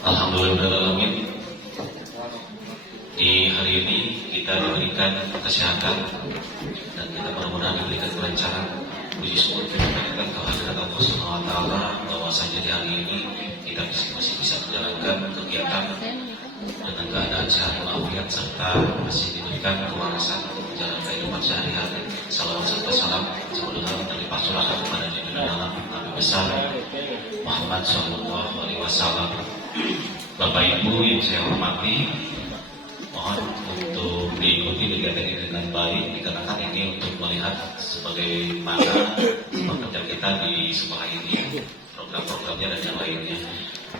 Alhamdulillahirrahmanirrahim. Di hari ini kita diberikan kesehatan dan kita mudah-mudahan diberikan kelancaran. Puji syukur kita berikan kehadirat Allah Subhanahu wa taala bahwasanya di hari ini kita masih bisa menjalankan kegiatan dengan keadaan sehat walafiat serta masih diberikan kewarasan menjalani kehidupan sehari-hari. Salawat serta salam semoga terlimpah kepada junjungan alam Nabi besar Muhammad Shallallahu Alaihi Wasallam. Bapak Ibu yang saya hormati, mohon untuk diikuti kegiatan ini dengan baik dikarenakan ini untuk melihat sebagaimana pekerjaan kita di sekolah ini, program-programnya dan yang lainnya.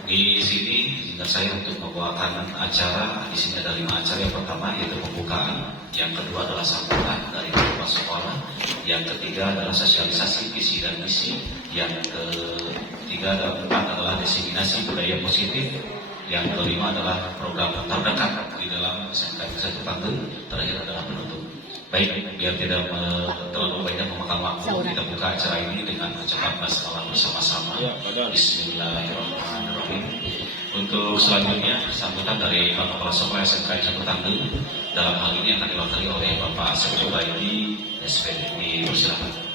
Di sini jika saya untuk membawakan acara, di sini ada 5 acara. Yang pertama yaitu pembukaan, yang kedua adalah sambutan dari kepala sekolah, yang ketiga adalah sosialisasi visi dan misi, yang ketiga dan keempat adalah diseminasi budaya positif, yang kelima adalah program terdekat di dalam SMK 1 Tanggel, terakhir adalah penutup. Baik, biar tidak terlalu banyak memakan waktu, kita buka acara ini dengan ucapan basmalah bersama-sama. Bismillahirrahmanirrahim. Untuk selanjutnya sambutan dari Bapak Kepala Sekolah SMK 1 Tanggel, dalam hal ini akan diwakili oleh Bapak Asep Jubaidi SPD. Dipersilakan.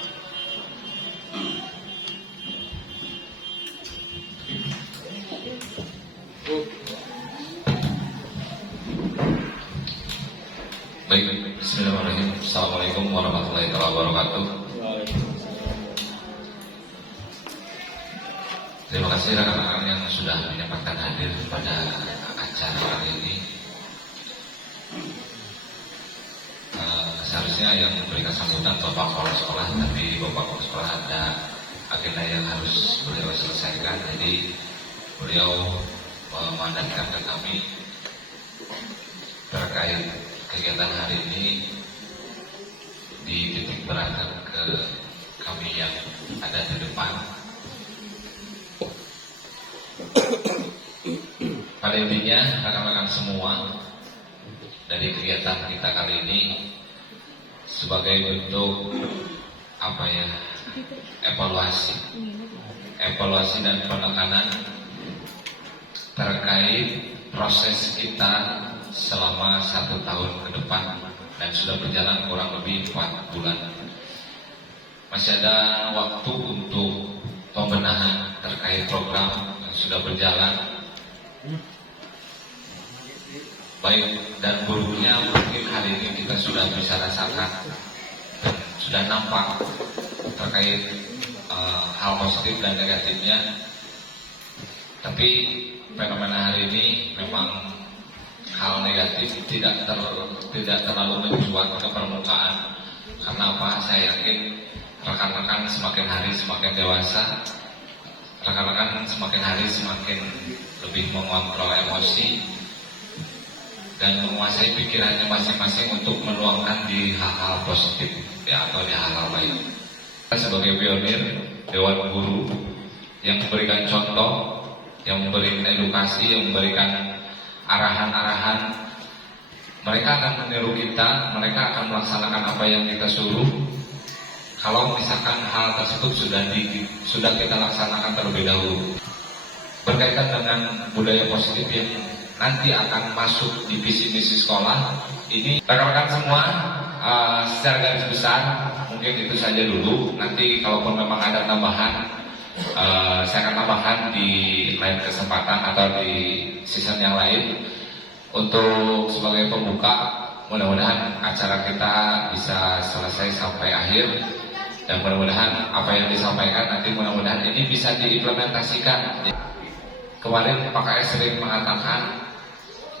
Baik, bismillahirrahmanirrahim. Assalamualaikum warahmatullahi wabarakatuh. Terima kasih rekan-rekan yang sudah menyempatkan hadir pada acara hari ini. Seharusnya yang memberikan sambutan Bapak Kepala Sekolah, tapi Bapak Kepala Sekolah ada agenda yang harus beliau selesaikan, jadi beliau memandatkan ke kami terkait kegiatan hari ini dititik beratkan ke kami yang ada di depan. Pada intinya rekan-rekan semua, dari kegiatan kita kali ini sebagai bentuk evaluasi dan penekanan terkait proses kita selama 1 tahun ke depan, dan sudah berjalan kurang lebih 4 bulan. Masih ada waktu untuk pembenahan terkait program yang sudah berjalan. Baik dan buruknya mungkin hari ini kita sudah bisa rasakan dan sudah nampak terkait hal positif dan negatifnya. Tapi fenomena hari ini memang hal negatif tidak terlalu mencuat ke permukaan. Karena apa? Saya yakin rekan-rekan semakin hari semakin dewasa, rekan-rekan semakin hari semakin lebih mengontrol emosi dan menguasai pikirannya masing-masing untuk meluangkan di hal-hal positif ya, atau di hal-hal baik. Kita sebagai pionir Dewan Guru yang memberikan contoh, yang memberikan edukasi, yang memberikan arahan-arahan, mereka akan meniru kita, mereka akan melaksanakan apa yang kita suruh. Kalau misalkan hal tersebut sudah kita laksanakan terlebih dahulu. Berkaitan dengan budaya positif yang nanti akan masuk di visi misi sekolah ini, rekan-rekan semua, secara garis besar mungkin itu saja dulu. Nanti kalaupun memang ada tambahan, saya akan tambahkan di lain kesempatan atau di season yang lain. Untuk sebagai pembuka, mudah-mudahan acara kita bisa selesai sampai akhir, dan mudah-mudahan apa yang disampaikan nanti mudah-mudahan ini bisa diimplementasikan. Kemarin Pak KS sering mengatakan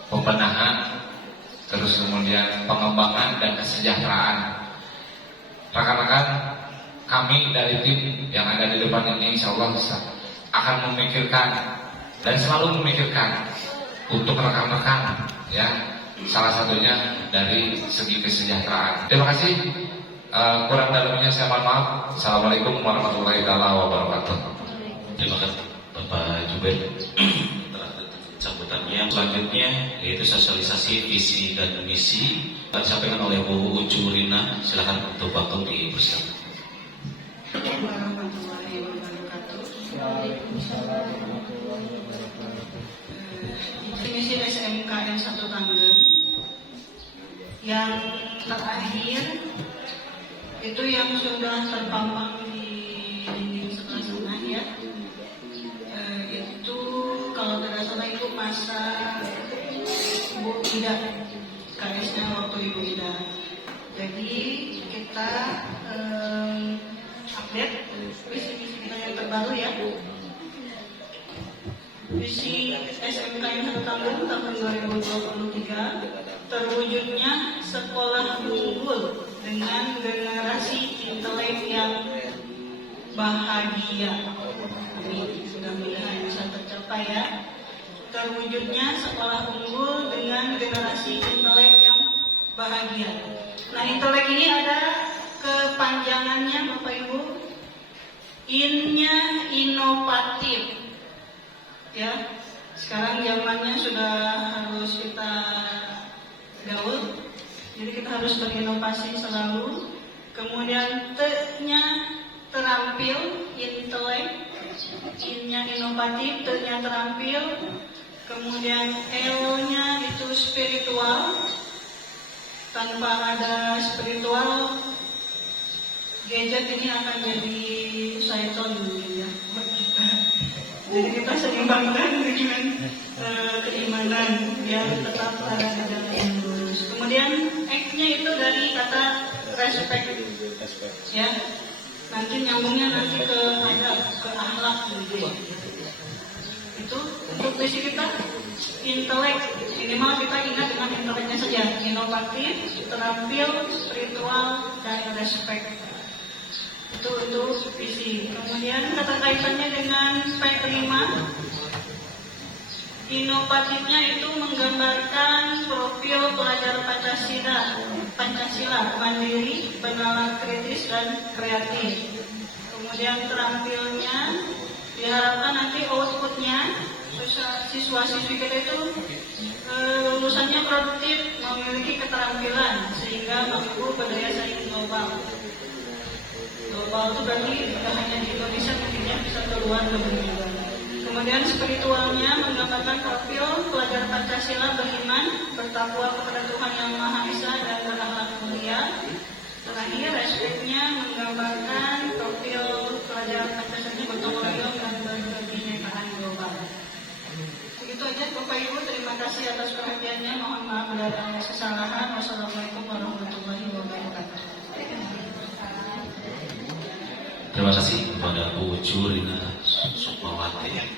pembenahan, terus kemudian pengembangan dan kesejahteraan. Rekan-rekan, kami dari tim yang ada di depan ini insya Allah akan memikirkan dan selalu memikirkan untuk rekan-rekan, ya, salah satunya dari segi kesejahteraan. Terima kasih. Kurang dalamnya saya mohon maaf. Assalamualaikum warahmatullahi wabarakatuh. Terima kasih Bapak Jubaid sambutannya. Selanjutnya yaitu sosialisasi visi dan misi akan disampaikan oleh Bu Ucu Rina. Silakan untuk waktu dipersilakan. Warahmatullahi wabarakatuh. langgeng. Yang terakhir itu yang sudah terpampang di dinding sebelah sana ya. Itu kalau tidak salah itu masa Ibu Ida, KS-nya waktu Ibu Ida. Jadi kita update visi-visi kita yang terbaru ya. Visi SMK yang Tamrin tahun 2023 terwujudnya sekolah unggul dengan generasi intelek yang bahagia. Ini mudah-mudahan bisa tercapai ya. Terwujudnya sekolah unggul dengan generasi intelek yang bahagia. Nah, intelek ini ada kepanjangannya Bapak Ibu. In-nya inovatif. Ya, sekarang zamannya sudah harus kita gaul, jadi kita harus berinovasi selalu. Kemudian T-nya terampil, intelek, I-nya inovatif, T-nya terampil. Kemudian L-nya itu spiritual. Tanpa ada spiritual, gadget ini akan jadi syaitan ya. Jadi kita seimbangkan dengan keimanan yang tetap ada di dalam yang lurus. Kemudian X-nya itu dari kata respect, ya. Nanti nyambungnya nanti ke adab, ke akhlak gitu. Itu untuk visi kita intelek. Minimal kita ingat dengan inteleknya saja. Inovatif, terampil, spiritual, dan respect. Itu visi. Kemudian keterkaitannya dengan P5, inovatifnya itu menggambarkan profil pelajar Pancasila mandiri, bernalar kritis dan kreatif. Kemudian terampilnya diharapkan nanti outputnya siswa-siswi kita itu lulusannya produktif, memiliki keterampilan sehingga mampu berdaya saing global. Global itu berarti tidak hanya di Indonesia, mungkinnya bisa keluar ke dunia. Kemudian spiritualnya menggambarkan profil pelajar Pancasila beriman, bertakwa kepada Tuhan Yang Maha Esa dan berakhlak mulia. Terakhir, respectnya menggambarkan profil pelajar Pancasila bertanggung jawab dan berkebinekaan global. Begitu aja Bapak Ibu, terima kasih atas perhatiannya. Mohon maaf bila ada kesalahan. Wassalamualaikum warahmatullahi wabarakatuh. Terima kasih kepada Bu Jurina Sukmawati yang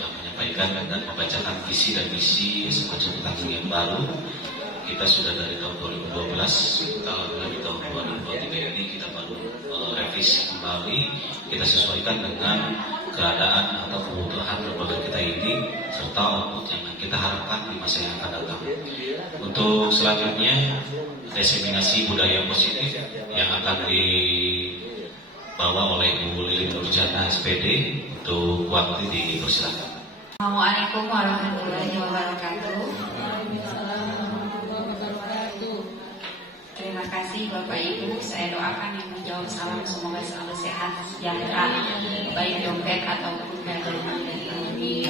menyampaikan dan membacakan visi dan misi semacam tahun yang baru. Kita sudah dari tahun 2012, dari tahun 2023 ini kita baru revisi kembali, kita sesuaikan dengan keadaan atau kebutuhan lembaga kita ini serta output yang kita harapkan di masa yang akan datang. Untuk selanjutnya diseminasi budaya positif yang akan dibawa oleh Bu Lilin Nurjana SPD. Untuk waktu dipersilakan. Assalamualaikum warahmatullahi wabarakatuh. Terima kasih Bapak Ibu. Saya doakan yang menjawab salam semoga selalu sehat, sejahtera, baik dompet ataupun gajah dari.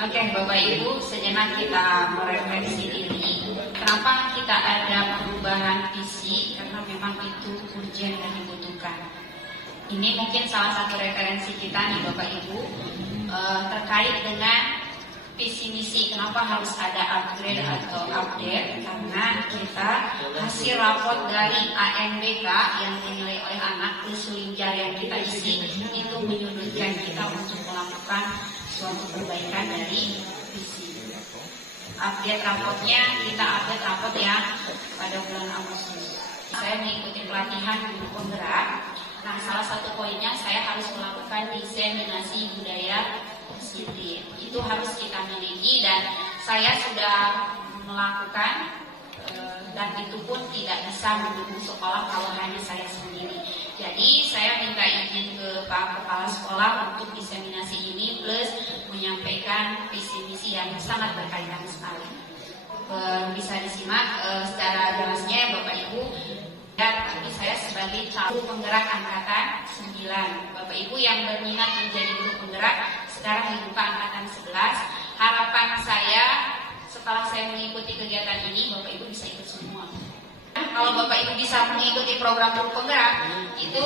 Oke Bapak Ibu, sejenak kita merefleksi diri. Kenapa kita ada perubahan visi? Karena memang itu urgent dan dibutuhkan. Ini mungkin salah satu referensi kita nih Bapak Ibu terkait dengan visi misi. Kenapa harus ada upgrade atau update? Karena kita hasil raport dari ANBK yang dinilai oleh anak plus linjar yang kita isi itu menyudutkan kita untuk melakukan suatu perbaikan dari visi. Update raportnya, kita update raport yang pada bulan Agustus. Saya mengikuti pelatihan guru penggerak. Nah, salah satu poinnya saya harus melakukan diseminasi budaya positif. Itu harus kita miliki dan saya sudah melakukan dan itu pun tidak bisa menunggu sekolah kalau hanya saya sendiri. Jadi saya minta izin ke Pak Kepala Sekolah untuk diseminasi ini plus menyampaikan visi misi yang sangat berkaitan sekali. Bisa disimak secara jelasnya Bapak Ibu. Dan kami saya sebagai calon penggerak angkatan 9. Bapak Ibu yang berminat menjadi guru penggerak sekarang dibuka angkatan 11. Harapan saya setelah saya mengikuti kegiatan ini, Bapak Ibu bisa ikut semua. Kalau Bapak Ibu bisa mengikuti program guru penggerak, itu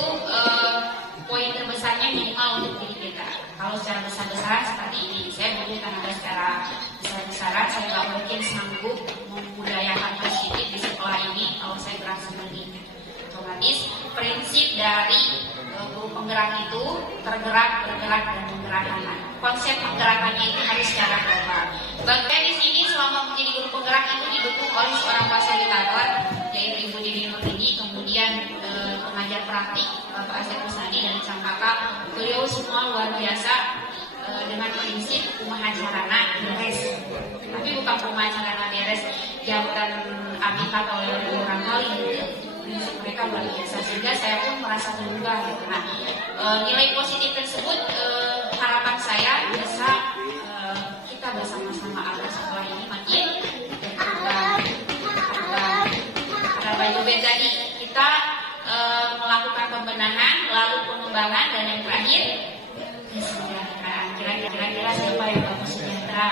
poin terbesarnya minimal untuk diri kita. Kalau secara besar-besaran seperti ini, saya mungkin tenaga secara besar-besaran, saya nggak mungkin sanggup membudayakan positif di sekolah ini kalau saya gerak sendiri. Otomatis prinsip dari guru penggerak itu tergerak, bergerak, dan menggerakkan anak. Konsep penggerakannya itu harus secara global. Bagian di sini selama menjadi guru penggerak itu didukung oleh seorang fasilitator, yaitu Ibu Dewi Nurhini, kemudian pengajar praktik Bapak Asep Kusnadi dan Cangkaka. Beliau semua luar biasa dengan prinsip kumaha carana beres. Tapi bukan kumaha carana beres jabatan abika atau orang kali gitu. Prinsip mereka luar biasa sehingga saya pun merasa tergugah gitu. Nah, nilai positif tersebut harapan saya bisa kita bersama-sama agar sekolah ini makin berkembang. Bapak Ibu tadi kita melakukan pembenahan, lalu pengembangan, dan yang terakhir kesejahteraan. Kira-kira siapa yang mau sejahtera?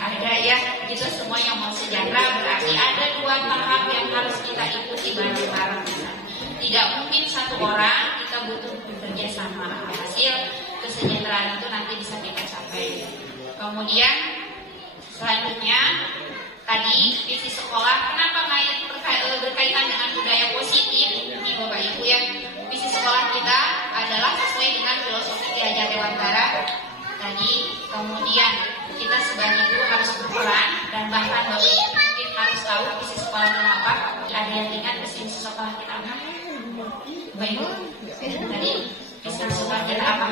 Ada ya, kita semua yang mau sejahtera berarti ada 2 tahap yang harus kita ikuti bareng-bareng. Tidak mungkin satu orang, kita butuh bekerja sama. Hasil kesejahteraan itu nanti bisa kita capai. Kemudian selanjutnya tadi visi sekolah, kenapa berkaitan dengan budaya positif? Ini Bapak Ibu ya, visi sekolah kita adalah sesuai dengan filosofi Ki Hajar Dewantara tadi. Kemudian kita sebagai guru harus berperan, dan bahkan Bapak Ibu mungkin harus tahu visi sekolah kita apa. Ada yang ingat visi sekolah kita apa? Bapak Ibu, tadi visi sekolah kita apa?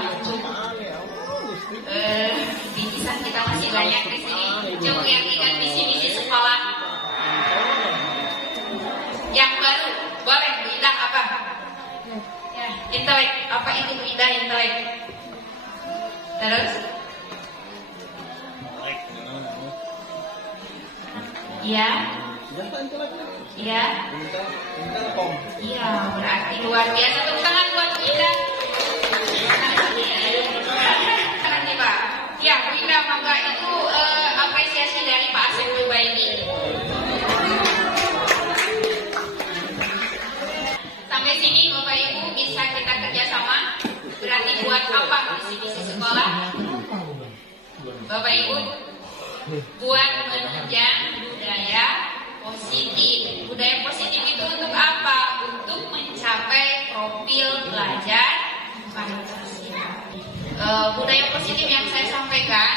Bingkisan kita masih banyak di sini. Coba yang ingat visi sekolah yang baru, boleh Bu Indah apa? Ya, intelek. Apa itu Bu Indah intelek? Terus? Iya. Iya. Iya, berarti luar biasa. Tepuk tangan buat Bu Indah. Nanti Pak. Ya, Bu Indah, maka itu apresiasi dari Pak Asep Rubaidi. Sampai sini Bapak Ibu bisa kita kerjasama. Berarti buat apa visi-visi sekolah? Bapak Ibu, buat menunjang budaya positif. Budaya positif itu untuk apa? Untuk mencapai profil belajar Pancasila. Budaya positif yang saya sampaikan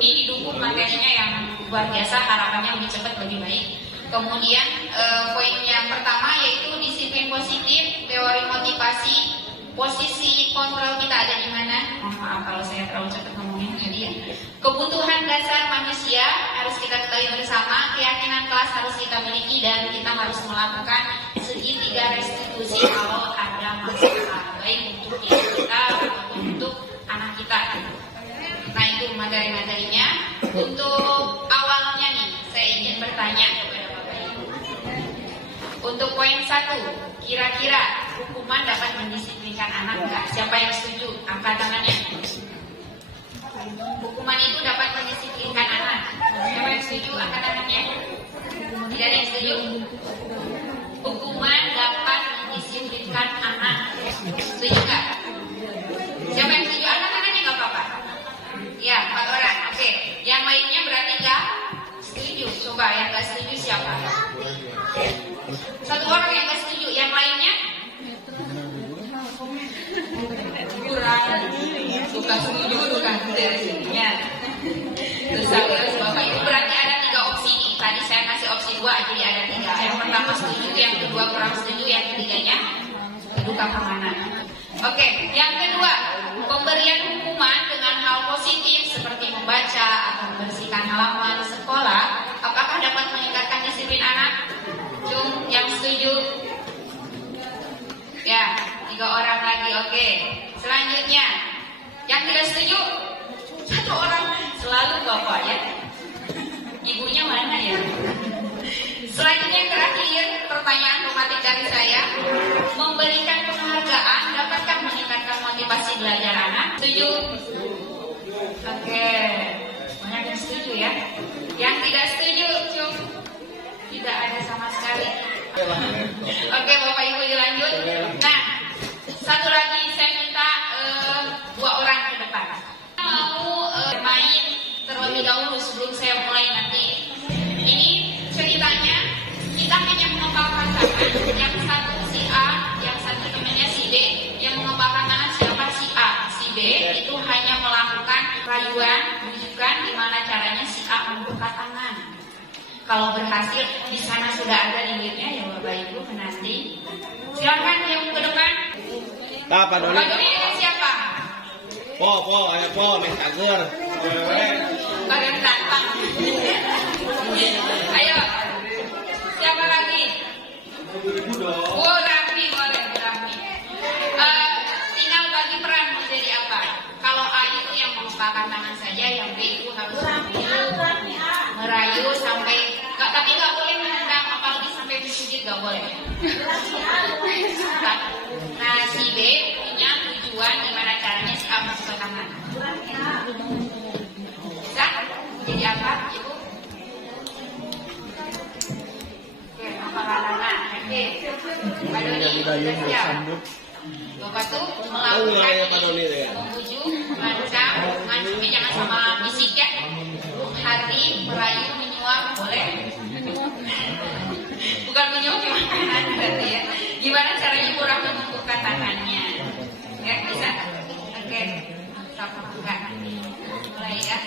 ini didukung materinya yang luar biasa, harapannya lebih cepat lebih baik. Kemudian poin yang pertama yaitu disiplin positif, teori motivasi, posisi kontrol kita ada di mana? Mohon maaf kalau saya terlalu cepat ngomongnya tadi ya. Kebutuhan dasar manusia harus kita ketahui bersama, keyakinan kelas harus kita miliki, dan kita harus melakukan segitiga restitusi kalau ada masalah, baik untuk diri kita atau untuk anak kita. Nah itu materi-materinya. Untuk awalnya nih, saya ingin bertanya kepada Bapak Ibu. Untuk poin 1, kira-kira hukuman dapat mendisiplinkan anak enggak? Siapa yang setuju? Angkat tangannya. Hukuman itu dapat mendisiplinkan anak. Siapa yang setuju? Angkat tangannya. Tidak ada yang setuju? Hukuman dapat mendisiplinkan anak. Setuju enggak? Siapa yang setuju? Angkat tangannya enggak apa-apa. Ya, 4 orang. Oke. Yang lainnya berarti enggak setuju. Coba yang enggak setuju siapa? 1 orang yang enggak setuju. Yang lainnya? Bukan setuju, bukan dari sininya. Terus Bapak Ibu berarti ada 3 opsi nih. Tadi saya kasih opsi 2, jadi ada 3. Yang pertama setuju, yang kedua kurang setuju, yang ketiganya duka penganan. Oke, yang kedua, pemberian hukuman dengan hal positif seperti membaca atau membersihkan halaman sekolah, apakah dapat meningkatkan disiplin anak? Cung, yang setuju? Ya, 3 orang lagi. Oke. Selanjutnya, yang tidak setuju 1 orang, selalu Bapak ya. Ibunya mana ya? Selanjutnya yang terakhir, pertanyaan pematik dari saya, memberikan penghargaan dapatkah meningkatkan motivasi belajar anak? Setuju? Oke. Banyak yang setuju ya. Yang tidak setuju, cium. Tidak ada sama sekali. Oke, Bapak Ibu dilanjut. Nah, satu lagi saya minta 2 orang ke depan. Mau main terlebih dahulu sebelum saya mulai nanti. Ini ceritanya kita hanya mengembangkan tangan. Yang satu si A, yang satu temannya si B. Yang mengembangkan tangan siapa? Si A. Si B itu hanya melakukan rayuan, menunjukkan gimana caranya si A membuka tangan. Kalau berhasil, di sana sudah ada linknya ya Bapak Ibu menanti. Silakan yang ke depan. Pak Doni. Pak Doni dengan siapa? Ayo main cager. Kalian gampang. Ayo. Siapa lagi? Oh, Raffi boleh, Raffi. Tinggal bagi peran mau jadi apa? Kalau A itu yang mengembangkan tangan saja, yang B itu harus merayu sampai, tapi nggak boleh menendang, apalagi sampai bersujud nggak boleh. Nah, si B punya tujuan gimana caranya si A masuk ke tangan. Bisa? Jadi apa, Ibu? Oke, apa-apa. Oke, Pak Doni sudah siap. Bapak tuh melakukan membujuk, mengancam, mengancamnya jangan sama fisik ya. Hati, merayu, menyuap, boleh? Bukan menyuap, gimana berarti ya? Gimana caranya kurang membuka tangannya? Ya, bisa? Oke, sama enggak? Mulai ya.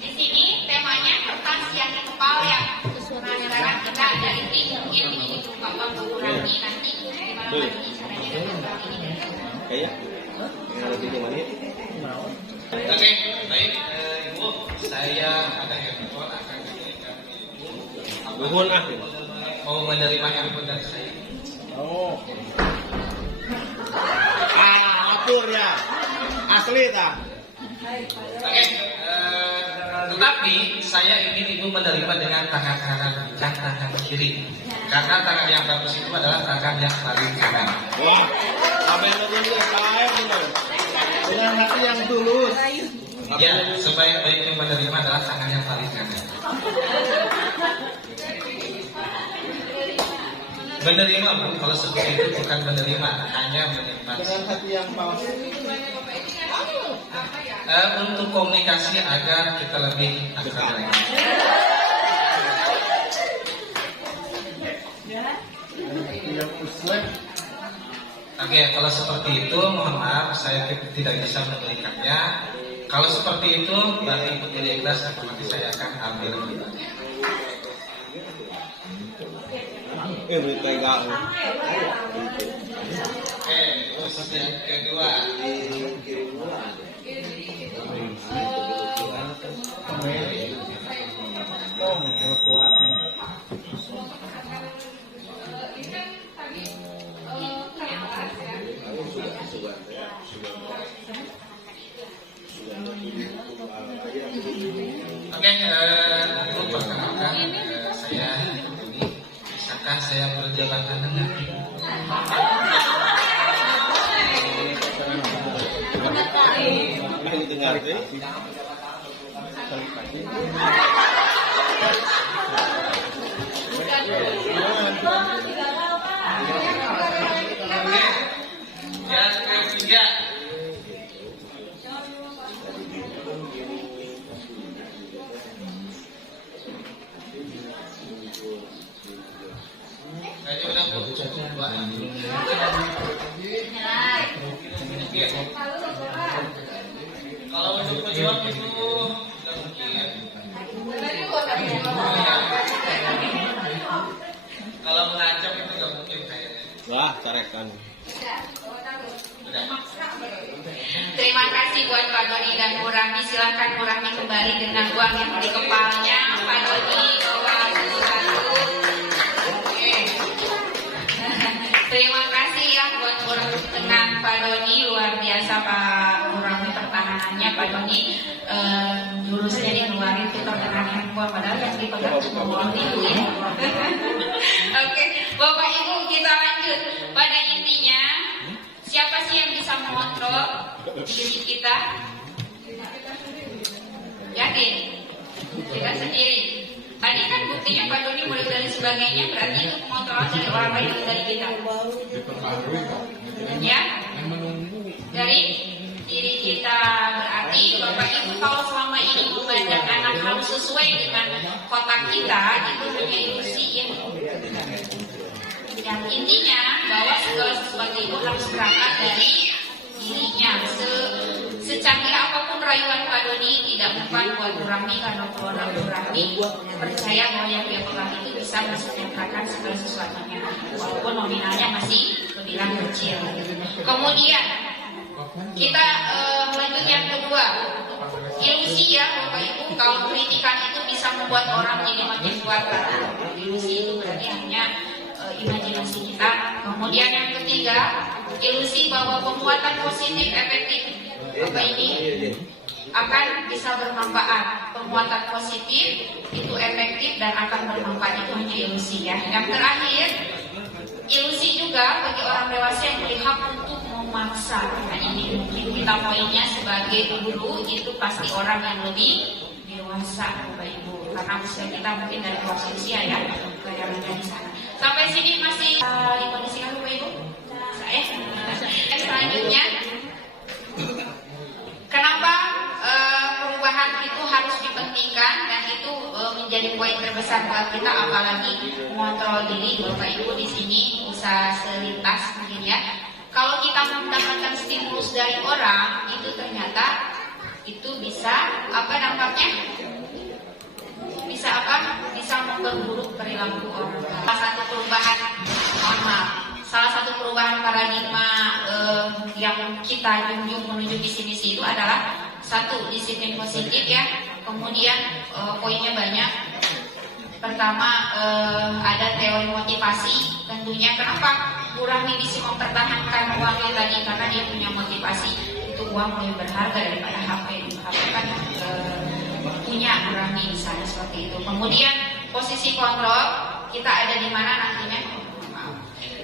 Di sini temanya kertas yang kepal ya. Penasaran kita dari tim mungkin ini Bapak mengurangi nanti gimana lagi caranya dapat ini. Kayak ada di mana? Oke, baik Ibu, saya ada handphone akan diberikan Ibu. Nuhun Mau menerima handphone dari saya. Oh. Atur ya. Asli tak? Oke, tetapi saya ingin Ibu menerima dengan tangan kanan, bukan tangan kiri. Karena tangan yang bagus itu adalah tangan yang paling kanan. Wah, sampai nunggu saya benar. Dengan hati yang tulus. Ya, sebaik-baiknya menerima adalah tangan yang paling kanan. Menerima Bu, kalau seperti itu bukan menerima, hanya menikmati. Dengan hati yang palsu. Untuk komunikasi agar kita lebih akrab lagi. Oke, kalau seperti itu mohon maaf saya tidak bisa memberikannya. Kalau seperti itu berarti Ibu tidak ikhlas, nanti saya akan ambil lebih banyak. Beri pegang. Oke, terus yang kedua. Oke, untuk perkenalkan saya ini, bisakah saya berjalan dengan Ini dengar deh. yang ketiga. Kayaknya udah coba. Kalau untuk pejuang itu tidak mungkin. Kalau mengancam itu nggak mungkin kayaknya. Wah, carekan. Terima kasih buat Pak Doni dan Bu Rahmi. Silakan Bu Rahmi kembali dengan uang yang di kepalanya. Pak Doni, Oke. Terima kasih ya buat Bu Rahmi dengan Pak Doni. Luar biasa Pak Bu Rahmi pertahanannya. Pak Doni jurusannya dikeluarin tutor dengan handphone. Padahal yang dipegang cuma uang itu ya. Oke, Bapak Ibu kita lanjut. Pada intinya, siapa sih yang bisa mengontrol diri kita? Yakin? kita sendiri. Tadi kan buktinya Pak Doni mulai dari sebagainya, berarti itu pengontrolan dari orang lain dari kita. Ya, dari diri kita. Berarti Bapak Ibu kalau selama ini memandang anak harus sesuai dengan kotak kita, itu hanya ilusi ya. Yang intinya bahwa segala sesuatu itu harus berangkat dari dirinya. Secanggih apapun rayuan Pak Doni tidak mempan buat Nurami, karena orang Nurami percaya bahwa yang dia pegang itu bisa mensejahterakan segala sesuatunya, walaupun nominalnya masih terbilang kecil. Kemudian kita lanjut yang kedua, ilusi ya Bapak Ibu. Kalau kritikan itu bisa membuat orang jadi makin kuat, ilusi itu berarti hanya imajinasi kita. Kemudian yang ketiga, ilusi bahwa pemuatan positif efektif Bapak ini akan bisa bermanfaat. Pemuatan positif itu efektif dan akan bermanfaat, itu hanya ilusi ya. Yang terakhir, ilusi juga bagi orang dewasa yang melihat untuk memaksa. Nah ini mungkin kita poinnya sebagai guru itu pasti orang yang lebih dewasa Bapak Ibu, karena usia kita mungkin dari kelas usia ya, bayangan dari sana. Sampai sini masih dikondisikan Bapak Ibu? Saya. Selanjutnya, kenapa perubahan itu harus dipentingkan dan itu menjadi poin terbesar buat kita, apalagi mengontrol diri Bapak Ibu di sini bisa selintas mungkin ya. Kalau kita mendapatkan stimulus dari orang itu ternyata itu bisa apa dampaknya? Bisa apa? Bisa memperburuk perilaku orang. Salah satu perubahan paradigma yang kita junjung menuju visi misi itu adalah satu, disiplin positif ya. Kemudian poinnya banyak. Pertama ada teori motivasi. Tentunya kenapa Bu Rahmi bisa mempertahankan uangnya tadi, karena dia punya motivasi itu uang lebih berharga daripada HP. HP kan punya Bu Rahmi misalnya seperti itu. Kemudian posisi kontrol kita ada di mana nantinya.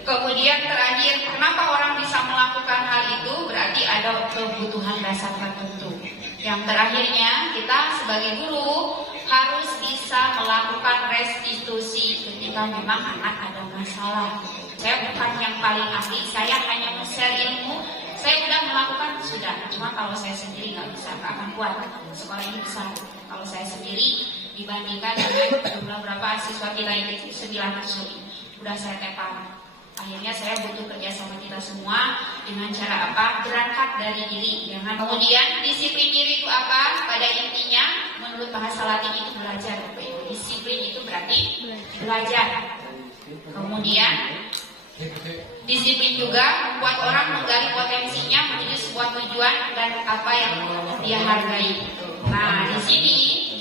Kemudian terakhir, kenapa orang bisa melakukan hal itu? Berarti ada kebutuhan dasar tertentu. Yang terakhirnya, kita sebagai guru harus bisa melakukan restitusi ketika memang anak ada masalah. Saya bukan yang paling ahli, saya hanya men-share ilmu. Saya sudah melakukan, sudah. Cuma kalau saya sendiri nggak bisa, nggak akan kuat. Sekolah ini besar. Kalau saya sendiri dibandingkan dengan jumlah berapa siswa kita ini 900 lebih, udah saya tepar. Akhirnya saya butuh kerja sama kita semua dengan cara apa? Berangkat dari diri. Jangan. Kemudian disiplin diri itu apa? Pada intinya menurut bahasa Latin itu belajar. Disiplin itu berarti belajar. Kemudian disiplin juga membuat orang menggali potensinya menuju sebuah tujuan dan apa yang dia hargai. Nah di sini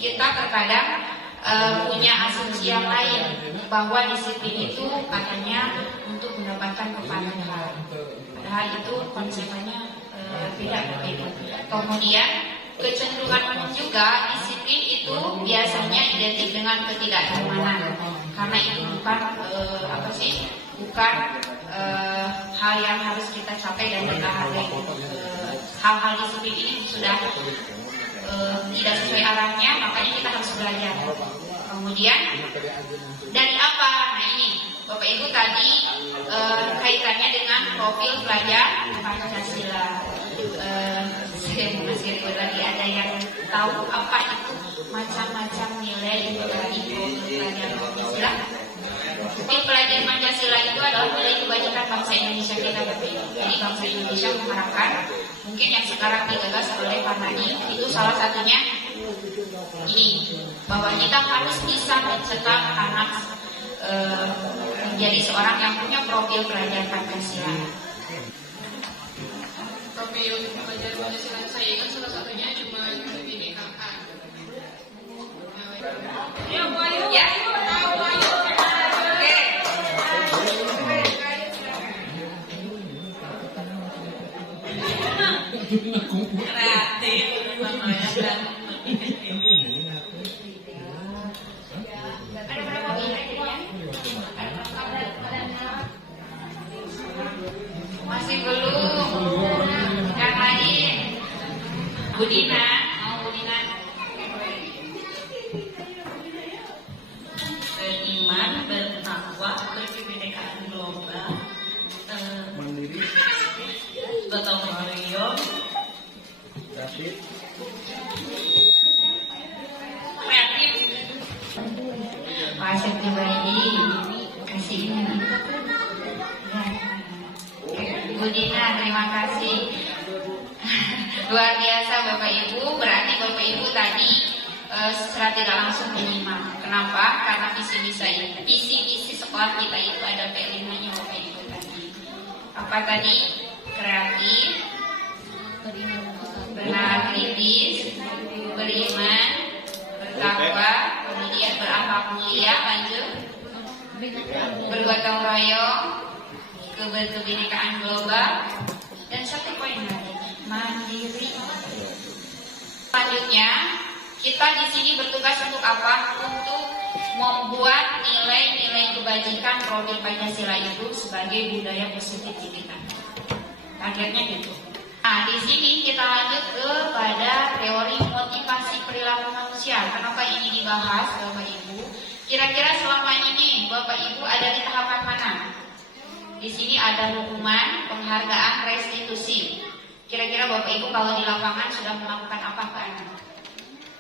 kita terkadang punya asumsi yang lain bahwa disiplin itu katanya untuk mendapatkan kepandaian. Padahal itu konsepnya tidak begitu. Kemudian kecenderungan umum juga disiplin itu biasanya identik dengan ketidaknyamanan, karena itu bukan bukan hal yang harus kita capai dan kita hargai. Hal-hal disiplin ini sudah tidak sesuai arahnya, makanya kita harus belajar. Kemudian dari apa? Nah ini Bapak Ibu tadi kaitannya dengan profil pelajar Pancasila. Saya mau kasih lagi, ada yang tahu apa itu macam-macam nilai dari profil pelajar Pancasila? Profil pelajar Pancasila itu adalah nilai kebajikan bangsa Indonesia kita. Jadi bangsa Indonesia mengharapkan, mungkin yang sekarang digagas oleh Pak Nadiem itu salah satunya ini, bahwa kita harus bisa mencetak anak menjadi seorang yang punya profil pelajar Pancasila. Profil pelajar Pancasila saya kan salah satunya cuma kebinekaan. Ya, Ya. kreatif, dan masih belum. Yang lain, Budina, mau Budina? Kreatif. Pak Asep Jubaidi kasih ini. Ya. Bu Dina, terima kasih. Luar biasa Bapak Ibu. Berarti Bapak Ibu tadi secara tidak langsung menyimak. Kenapa? Karena visi sekolah kita itu ada P5-nya Bapak Ibu tadi. Apa tadi? Kreatif, benar kritis, beriman, bertakwa, kemudian berakhlak mulia, lanjut bergotong royong, kebinekaan global, dan satu poin lagi, mandiri. Selanjutnya, kita di sini bertugas untuk apa? Untuk membuat nilai-nilai kebajikan profil Pancasila itu sebagai budaya positif di kita. Targetnya gitu. Nah, di sini kita lanjut kepada teori motivasi perilaku manusia. Kenapa ini dibahas, Bapak Ibu? Kira-kira selama ini Bapak Ibu ada di tahapan mana? Di sini ada hukuman, penghargaan, restitusi. Kira-kira Bapak Ibu kalau di lapangan sudah melakukan apa ke anak?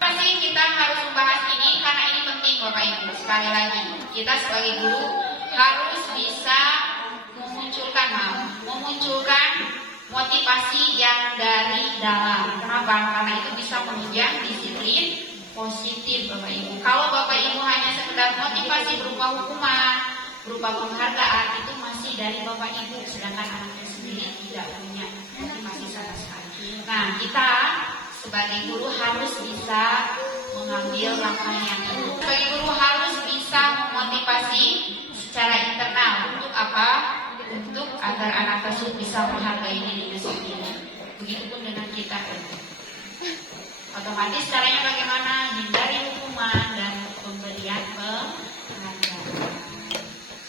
Pasti kita harus membahas ini karena ini penting Bapak Ibu. Sekali lagi, kita sebagai guru harus bisa memunculkan motivasi yang dari dalam. Kenapa? Karena itu bisa menunjang disiplin positif Bapak Ibu. Kalau Bapak Ibu hanya sekedar motivasi berupa hukuman, berupa penghargaan, itu masih dari Bapak Ibu, sedangkan anaknya sendiri tidak punya motivasi sama sekali. Nah, kita sebagai guru harus bisa mengambil langkah yang tepat. Sebagai guru harus bisa memotivasi secara internal untuk apa? Untuk agar anak tersebut bisa menghargai dirinya sendiri. Begitupun dengan kita. Otomatis caranya bagaimana? Hindari hukuman dan pemberian penghargaan.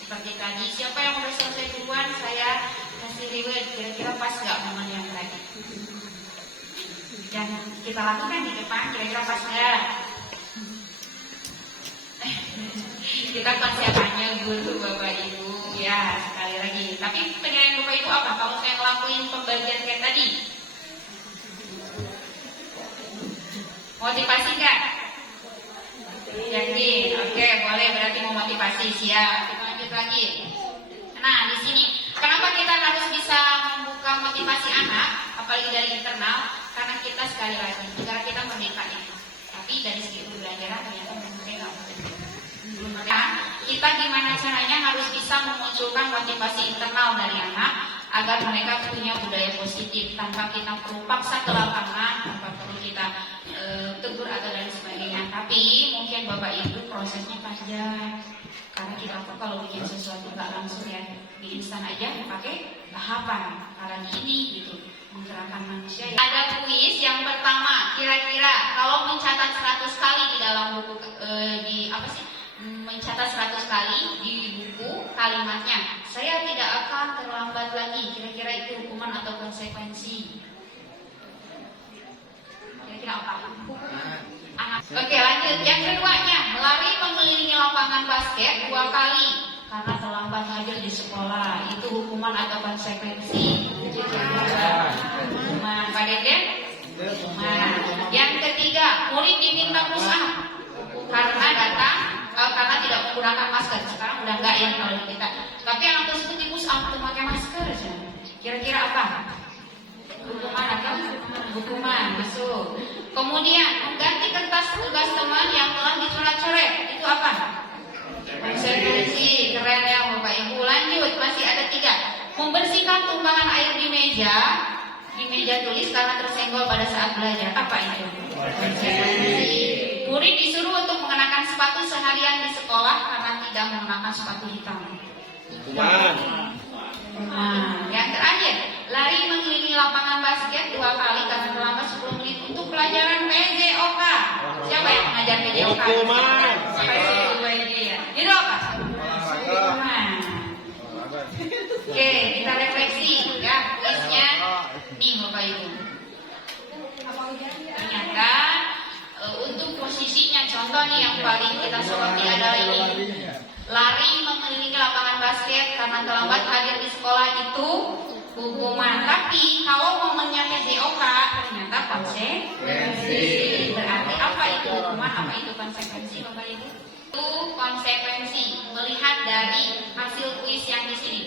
Seperti tadi, siapa yang udah selesai duluan, saya kasih reward. Kira-kira pas nggak momen yang tadi? Dan kita lakukan di depan, kira-kira pas nggak? Kita persiapannya guru Bapak Ibu. Ya, sekali lagi. Tapi penilaian Bapak Ibu apa? Kalau saya ngelakuin pembagian kayak tadi, motivasi nggak? Yakin? Oke, boleh. Berarti mau motivasi. Siap. Kita lanjut lagi. Nah, di sini kenapa kita harus bisa membuka motivasi anak, apalagi dari internal? Karena kita sekali lagi negara kita merdeka ya. Tapi dari segi pembelajaran ternyata mereka belum merdeka. Kita gimana caranya harus bisa memunculkan motivasi internal dari anak agar mereka punya budaya positif tanpa kita perlu paksa ke lapangan, tanpa perlu kita tegur atau dan sebagainya. Tapi mungkin Bapak Ibu prosesnya panjang karena kita pun kalau bikin sesuatu nggak langsung ya di instan aja pakai tahapan. Apalagi ini gitu menggerakkan manusia. Ada kuis yang pertama, kira-kira kalau mencatat 100 kali di dalam buku mencatat 100 kali di buku kalimatnya, saya tidak akan terlambat lagi. Kira-kira itu hukuman atau konsekuensi? Kira-kira apa? Oke, lanjut. Yang keduanya, lari mengelilingi lapangan basket 2 kali karena terlambat hadir di sekolah. Itu hukuman atau konsekuensi? Hukuman. Pak Deden? Hukuman. Yang ketiga, murid diminta push up karena tidak menggunakan masker. Sekarang udah enggak ya kalau kita. Tapi anak tersebut di push up memakai masker. Kira-kira apa? Hukuman atau hukuman? Masuk. Kemudian mengganti kertas tugas teman yang telah dicoret-coret. Itu apa? Konsekuensi. Keren ya Bapak Ibu. Lanjut, masih ada 3. Membersihkan tumpahan air di meja tulis karena tersenggol pada saat belajar. Apa itu? Konsekuensi. Murid disuruh untuk mengenakan sepatu seharian di sekolah karena tidak menggunakan sepatu hitam. Yang terakhir, lari mengelilingi lapangan basket 2 kali karena terlambat 10 menit untuk pelajaran PJOK. Siapa yang mengajar PJOK? Hukuman. Itu apa? Hukuman. Oke, kita refleksi ya kuisnya. Nih Bapak Ibu. Ternyata untuk posisinya contoh nih yang paling kita soroti adalah ini. Lari mengelilingi lapangan basket karena terlambat hadir di sekolah itu hukuman. Tapi kalau momennya PJOK ternyata konsekuensi. Berarti apa itu hukuman, apa itu konsekuensi, Bapak Ibu? Itu konsekuensi melihat dari hasil kuis yang di sini.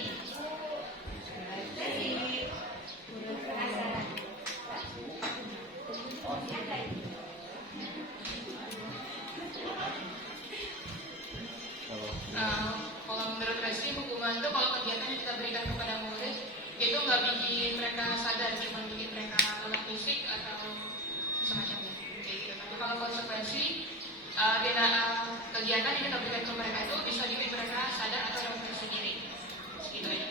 Kalau menurut Resi, hukuman itu kalau kegiatan yang kita berikan kepada murid itu nggak bikin mereka sadar, cuma bikin mereka lelah fisik atau semacamnya. Kayak gitu. Tapi kalau konsekuensi kegiatan yang kita berikan ke mereka itu bisa bikin mereka sadar atau refleksi diri. Gitu aja.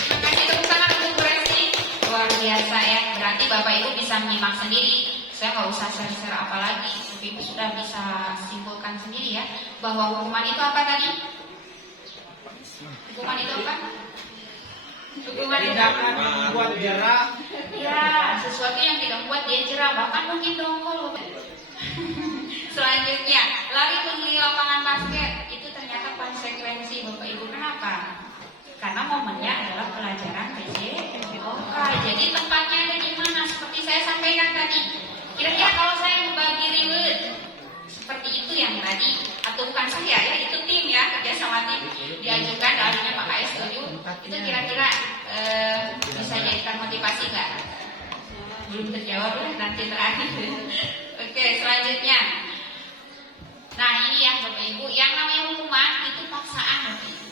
Terima kasih tepuk tangan untuk Resi. Luar biasa ya. Berarti Bapak Ibu bisa menyimak sendiri. Saya nggak usah share-share apa lagi. Bapak Ibu sudah bisa simpulkan sendiri ya bahwa hukuman itu apa tadi? Hukuman itu apa? Hukuman itu Tindakan membuat jerah. ya sesuatu yang tidak membuat dia jerah, bahkan mungkin dongkol. Selanjutnya, lari mengelilingi lapangan basket. Itu ternyata konsekuensi Bapak Ibu. Kenapa? Karena momennya adalah pelajaran PJOK. Jadi tempatnya ada di mana? Seperti saya sampaikan tadi. Kira-kira kalau saya membagi reward seperti itu yang tadi, atau bukan saya ya, itu tim ya, kerja sama tim diajukan, lalunya Pak KS setuju. Itu kira-kira bisa jadikan motivasi nggak? Belum terjawab lah, nanti terakhir. Oke, selanjutnya. Nah ini ya Bapak Ibu, yang namanya hukuman itu paksaan Bapak Ibu.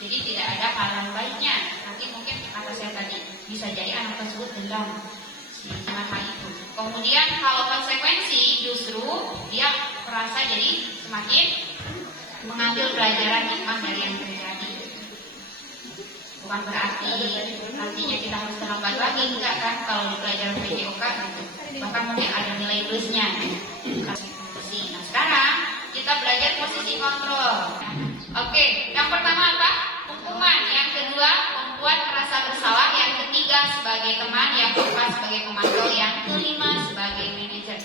Jadi tidak ada hal baiknya. Nanti mungkin kata saya tadi bisa jadi anak tersebut dendam si mata itu. Kemudian kalau konsekuensi justru dia merasa jadi semakin mengambil pelajaran hikmah dari yang terjadi. Bukan berarti nantinya kita harus terlambat lagi, enggak kan? Kalau di pelajaran PJOK gitu. Bahkan mungkin ada nilai plusnya. Nah sekarang kita belajar posisi kontrol. Oke, yang pertama apa? Hukuman. Yang kedua, membuat merasa bersalah. Yang ketiga, sebagai teman. Yang keempat, sebagai komando. Yang kelima, sebagai manajer.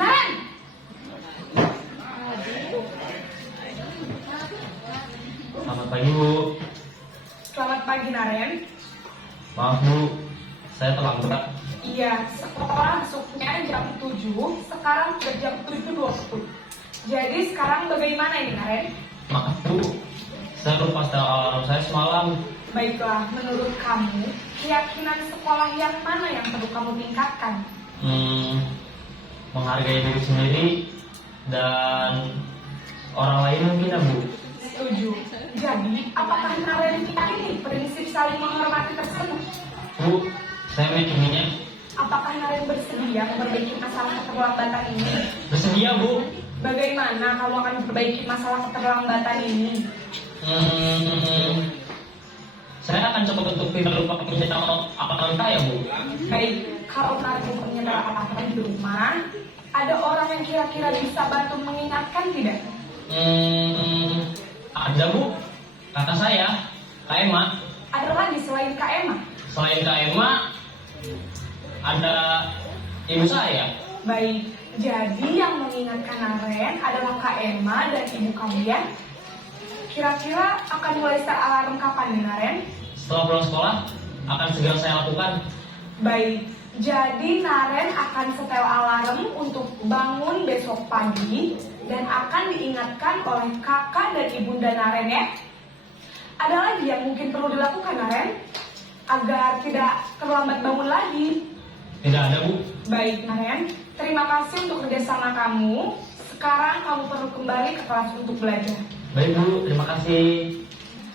Naren! Selamat pagi Bu. Selamat pagi Naren. Maaf Bu, saya terlambat. Iya, sekolah masuknya jam 7, sekarang sudah jam 7.20. Jadi sekarang bagaimana ini Naren? Maaf Bu, saya lupa setel alarm saya semalam. Baiklah, menurut kamu, keyakinan sekolah yang mana yang perlu kamu tingkatkan? Menghargai diri sendiri dan orang lain mungkin ya Bu. Setuju. Jadi, apakah Naren ini prinsip saling menghormati tersebut? Bu, saya meyakininya. Apakah Naren bersedia memperbaiki masalah keterlambatan ini? Bersedia Bu. Bagaimana kamu akan memperbaiki masalah keterlambatan ini? Saya akan coba untuk tidak lupa mencetak apa-apa ya Bu. Baik, kalau Naren punya apa-apa di rumah, ada orang yang kira-kira bisa bantu mengingatkan tidak? Ada Bu, kata saya, Kak Emma. Ada lagi selain Kak Emma? Selain Kak Emma, ada ibu saya. Baik, jadi yang mengingatkan Naren adalah Kak Emma dan ibu kamu ya? Kira-kira akan mulai set alarm kapan nih Naren? Setelah pulang sekolah, akan segera saya lakukan. Baik, jadi Naren akan setel alarm untuk bangun besok pagi dan akan diingatkan oleh kakak dan ibunda Naren ya. Ada lagi yang mungkin perlu dilakukan Naren agar tidak terlambat bangun lagi? Tidak ada Bu. Baik Naren, terima kasih untuk kerjasama kamu. Sekarang kamu perlu kembali ke kelas untuk belajar. Baik Bu, terima kasih.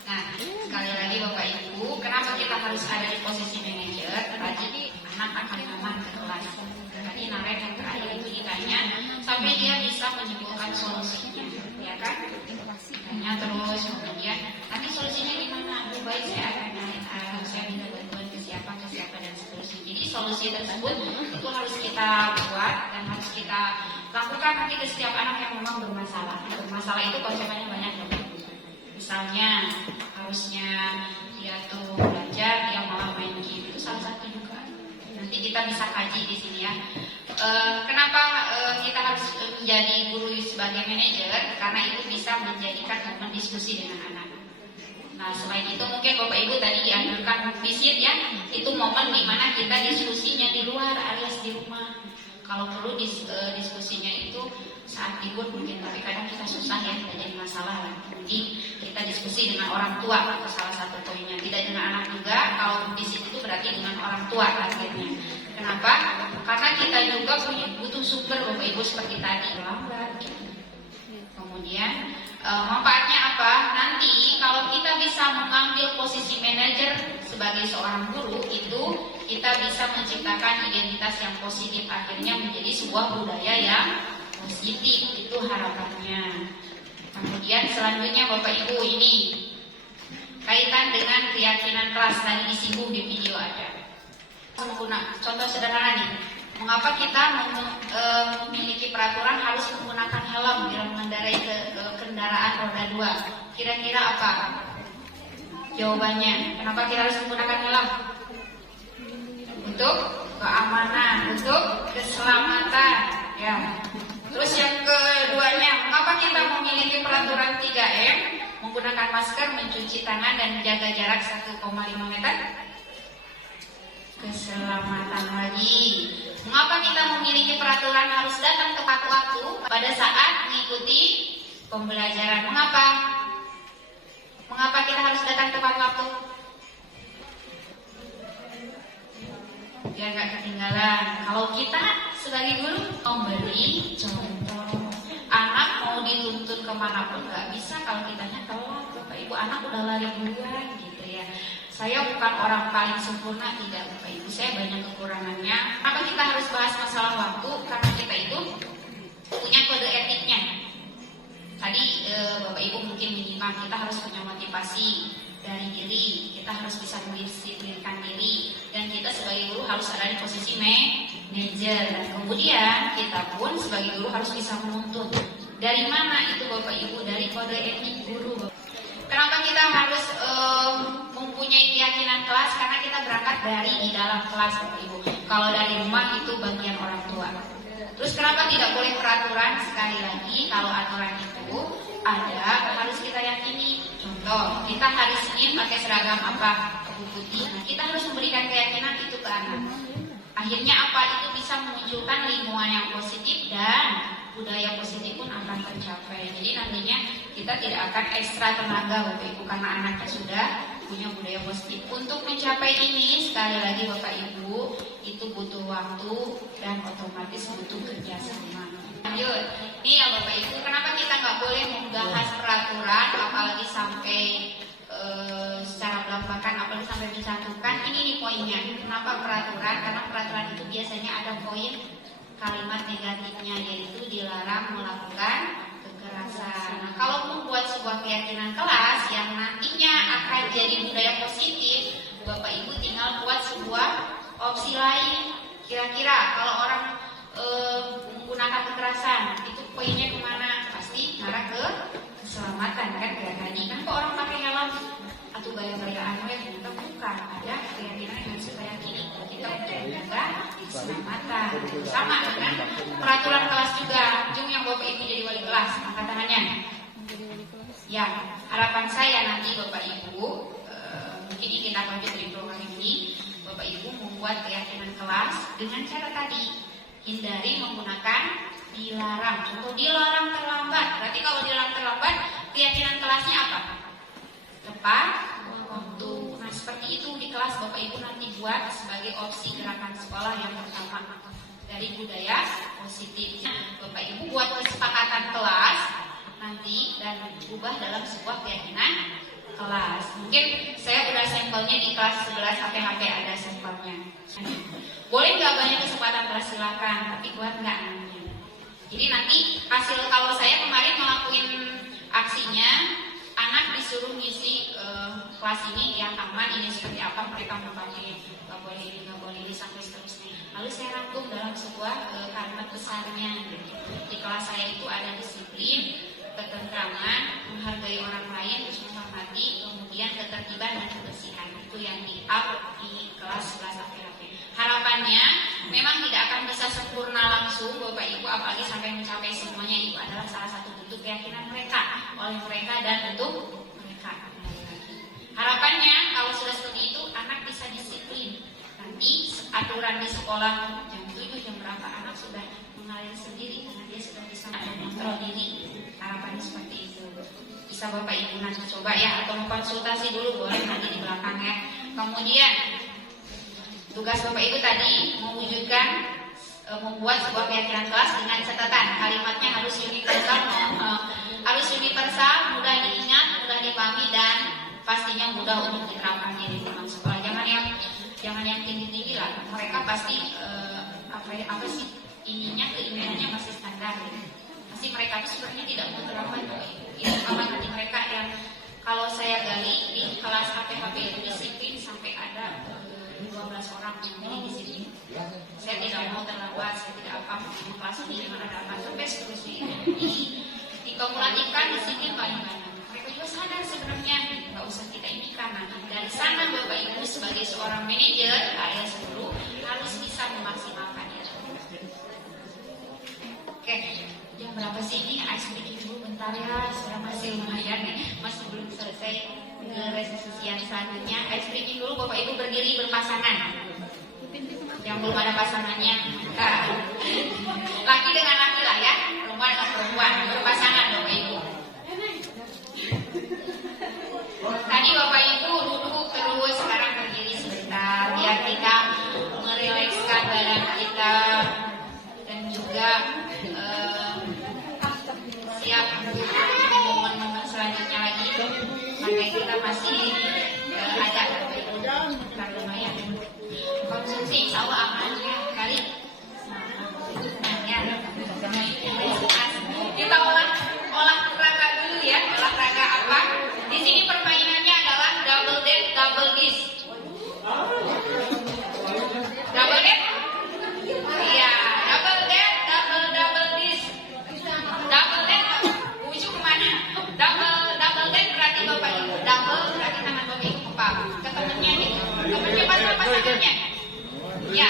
Nah, sekali lagi Bapak Ibu, kenapa kita harus ada di posisi manajer? Tadi anak akan aman ke kelas. Tadi Naren yang terakhir itu ditanya sampai dia bisa menyimpulkan solusinya, ya kan? Tanya terus, kemudian nanti solusinya gimana? Lebih baik saya minta bantuan ke siapa dan seterusnya. Jadi solusi tersebut itu harus kita buat dan harus kita lakukan nanti ke setiap anak yang memang bermasalah. Bermasalah itu konsepnya banyak loh. Misalnya harusnya dia tuh belajar, dia malah main game, itu salah satu juga. Nanti kita bisa kaji di sini ya. Kenapa kita harus menjadi guru sebagai manajer karena itu bisa menjadikan momen diskusi dengan anak. Nah, selain itu mungkin Bapak Ibu tadi dianjurkan visit ya, itu momen di mana kita diskusinya di luar alias di rumah. Kalau perlu diskusinya itu saat libur mungkin, tapi kadang kita susah ya, tidak jadi masalah lah. Jadi kita diskusi dengan orang tua atau salah satu poinnya, tidak dengan anak juga. Kalau visit itu berarti dengan orang tua akhirnya. Kenapa? Karena kita juga butuh sumber Bapak Ibu seperti tadi lambat. Kemudian manfaatnya apa? Nanti kalau kita bisa mengambil posisi manajer sebagai seorang guru, itu kita bisa menciptakan identitas yang positif, akhirnya menjadi sebuah budaya yang positif, itu harapannya. Kemudian selanjutnya Bapak Ibu, ini kaitan dengan keyakinan kelas, tadi disinggung di video ada. Contoh sederhana nih, mengapa kita memiliki peraturan harus menggunakan helm bila mengendarai kendaraan roda 2? Kira-kira apa jawabannya? Kenapa kita harus menggunakan helm? Untuk keamanan, untuk keselamatan, ya. Terus yang keduanya, mengapa kita memiliki peraturan 3M, menggunakan masker, mencuci tangan, dan menjaga jarak 1,5 meter? Keselamatan lagi. Mengapa kita memiliki peraturan harus datang tepat waktu pada saat mengikuti pembelajaran? Mengapa? Mengapa kita harus datang tepat waktu? Biar gak ketinggalan. Kalau kita sebagai guru memberi contoh, anak mau dituntun kemanapun gak bisa kalau kitanya telat. Bapak Ibu, anak udah lari duluan gitu ya. Saya bukan orang paling sempurna, tidak Bapak Ibu, saya banyak kekurangannya. Kenapa kita harus bahas masalah waktu? Karena kita itu punya kode etiknya. Tadi Bapak Ibu mungkin menyimak, kita harus punya motivasi dari diri, kita harus bisa mendisiplinkan diri, dan kita sebagai guru harus ada di posisi manajer. Dan kemudian kita pun sebagai guru harus bisa menuntut. Dari mana itu Bapak Ibu? Dari kode etik guru. Kenapa kita harus mempunyai keyakinan kelas? Karena kita berangkat dari di dalam kelas Bapak Ibu. Kalau dari rumah itu bagian orang tua. Terus kenapa tidak boleh peraturan? Sekali lagi, kalau aturan itu ada, harus kita yakini. Contoh, kita hari Senin pakai seragam apa? Putih. Nah, kita harus memberikan keyakinan itu ke anak. Akhirnya apa? Itu bisa memunculkan lingkungan yang positif dan budaya positif pun akan tercapai. Jadi nantinya kita tidak akan ekstra tenaga Bapak Ibu karena anaknya sudah punya budaya positif. Untuk mencapai ini, sekali lagi Bapak Ibu, itu butuh waktu dan otomatis butuh kerjasama. Lanjut, nih ya Bapak Ibu, kenapa kita nggak boleh membahas peraturan, apalagi sampai secara belak-belakan, apalagi sampai disatukan? Ini nih poinnya. Kenapa peraturan? Karena peraturan itu biasanya ada poin kalimat negatifnya, yaitu dilarang melakukan kekerasan. Nah, kalau membuat sebuah keyakinan kelas yang nantinya akan jadi budaya positif, Bapak Ibu tinggal buat sebuah opsi lain. Kira-kira kalau orang menggunakan kekerasan, itu poinnya kemana? Pasti ngarah ke keselamatan kan, kayak tadi kan kok orang pakai helm atau gaya-gayaan ternyata bukan, ada keyakinan yang harus kita yakini kita untuk menjaga keselamatan. Sama dengan peraturan kelas juga. Jung yang Bapak Ibu jadi wali kelas, angkat tangannya. Ya, harapan saya nanti Bapak Ibu, mungkin kita lanjut dari program ini, Bapak Ibu membuat keyakinan kelas dengan cara tadi, hindari menggunakan dilarang. Contoh, dilarang terlambat. Berarti kalau dilarang terlambat, keyakinan kelasnya apa? Tepat waktu. Nah, seperti itu di kelas Bapak Ibu nanti buat sebagai opsi gerakan sekolah yang pertama dari budaya positifnya. Bapak Ibu buat kesepakatan kelas nanti dan ubah dalam sebuah keyakinan kelas. Mungkin saya udah sampelnya di kelas 11 APHP, ada sampelnya. Boleh nggak banyak kesempatan kelas, silakan, tapi kuat nggak namanya. Jadi nanti hasil, kalau saya kemarin ngelakuin aksinya, anak disuruh ngisi kelas ini yang aman, ini seperti apa, mereka mempelajari, nggak boleh ini, nggak boleh ini, sampai seterusnya. Lalu saya rangkum dalam sebuah kalimat besarnya. Di kelas saya itu ada disiplin, ketentraman, menghargai orang lain, terus menghormati, kemudian ketertiban dan kebersihan. Itu yang di-up di kelas 11 APHP. Harapannya memang tidak akan bisa sempurna langsung langsung Bapak Ibu, apalagi sampai mencapai semuanya, itu adalah salah satu bentuk keyakinan mereka oleh mereka dan untuk mereka. Harapannya kalau sudah seperti itu anak bisa disiplin. Nanti aturan di sekolah jam 7 jam berapa anak sudah mengalir sendiri karena dia sudah bisa mengontrol diri. Harapannya seperti itu. Bisa Bapak Ibu nanti coba ya, atau konsultasi dulu boleh nanti di belakang ya. Kemudian tugas Bapak Ibu tadi mewujudkan membuat sebuah keyakinan kelas dengan catatan kalimatnya harus universal, mudah diingat, mudah dipahami, dan pastinya mudah untuk diterapkan di lingkungan sekolah. Jangan yang tinggi-tinggi lah. Mereka pasti apa sih keinginannya masih standar. Pasti mereka itu sebenarnya tidak mau terapkan. Itu amat hati mereka yang kalau saya gali di kelas HPHP itu disiplin sampai ada 12 orang yang jadi disiplin. Saya tidak mau terlambat, saya tidak apa kelas ini mana dapat sampai seterusnya. Dikumulasikan disiplin paling banyak. Mereka juga sadar sebenarnya nggak usah kita ini karena dari sana Bapak Ibu sebagai seorang manajer alias guru harus bisa memaksimalkan itu. Oke, jam berapa sih ini? Icebreaking dulu bentar ya, saya masih lumayan nih, masih belum selesai ke resesi yang selanjutnya. Icebreaking dulu Bapak Ibu berdiri berpasangan. Yang belum ada pasangannya, laki dengan laki lah ya, perempuan dengan perempuan, berpasangan Bapak Ibu. Tadi Bapak Ibu duduk terus, sekarang berdiri sebentar biar kita merelekskan badan kita dan juga siap untuk momen-momen selanjutnya lagi. Maka kita masih ada Bapak Ibu, kan lumayan. Konsumsi insya Allah aman ya kali. Ya. Kita olahraga dulu ya. Olahraga apa? Di sini permainannya adalah double dead, double disc. Double dead? Iya, double dead, double disc. Double dead, ujung kemana? Double dead berarti Bapak Ibu. Double berarti tangan Bapak Ibu ke temennya nih. Temennya pasangannya. Ya,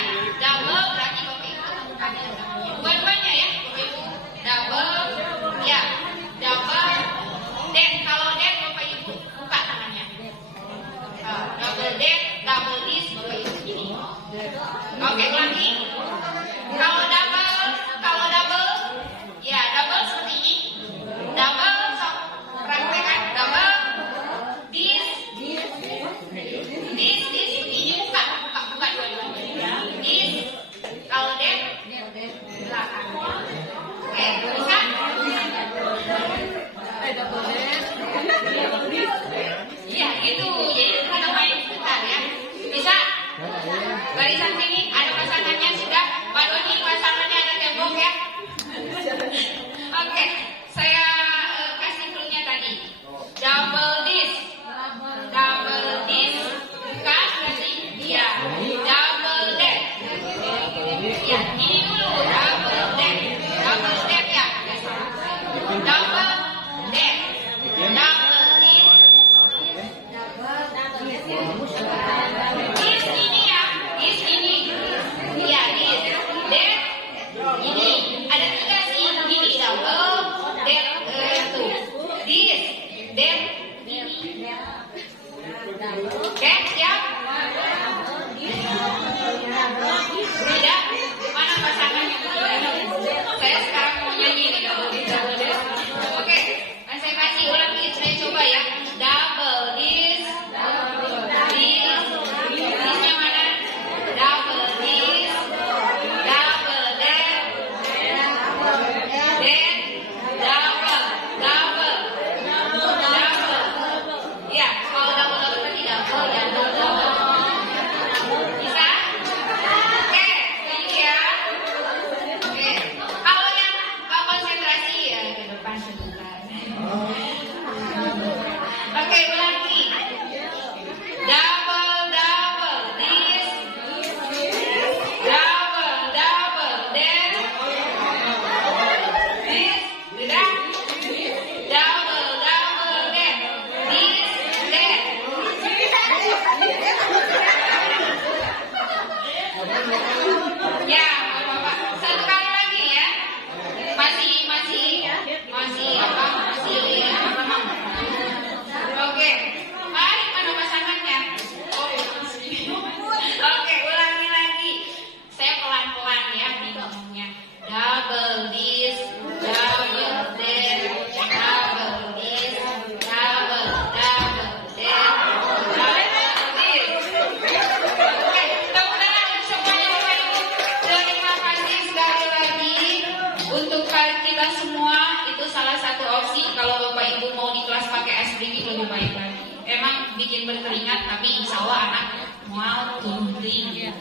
berkeringat, tapi insya Allah anak mau turun kering.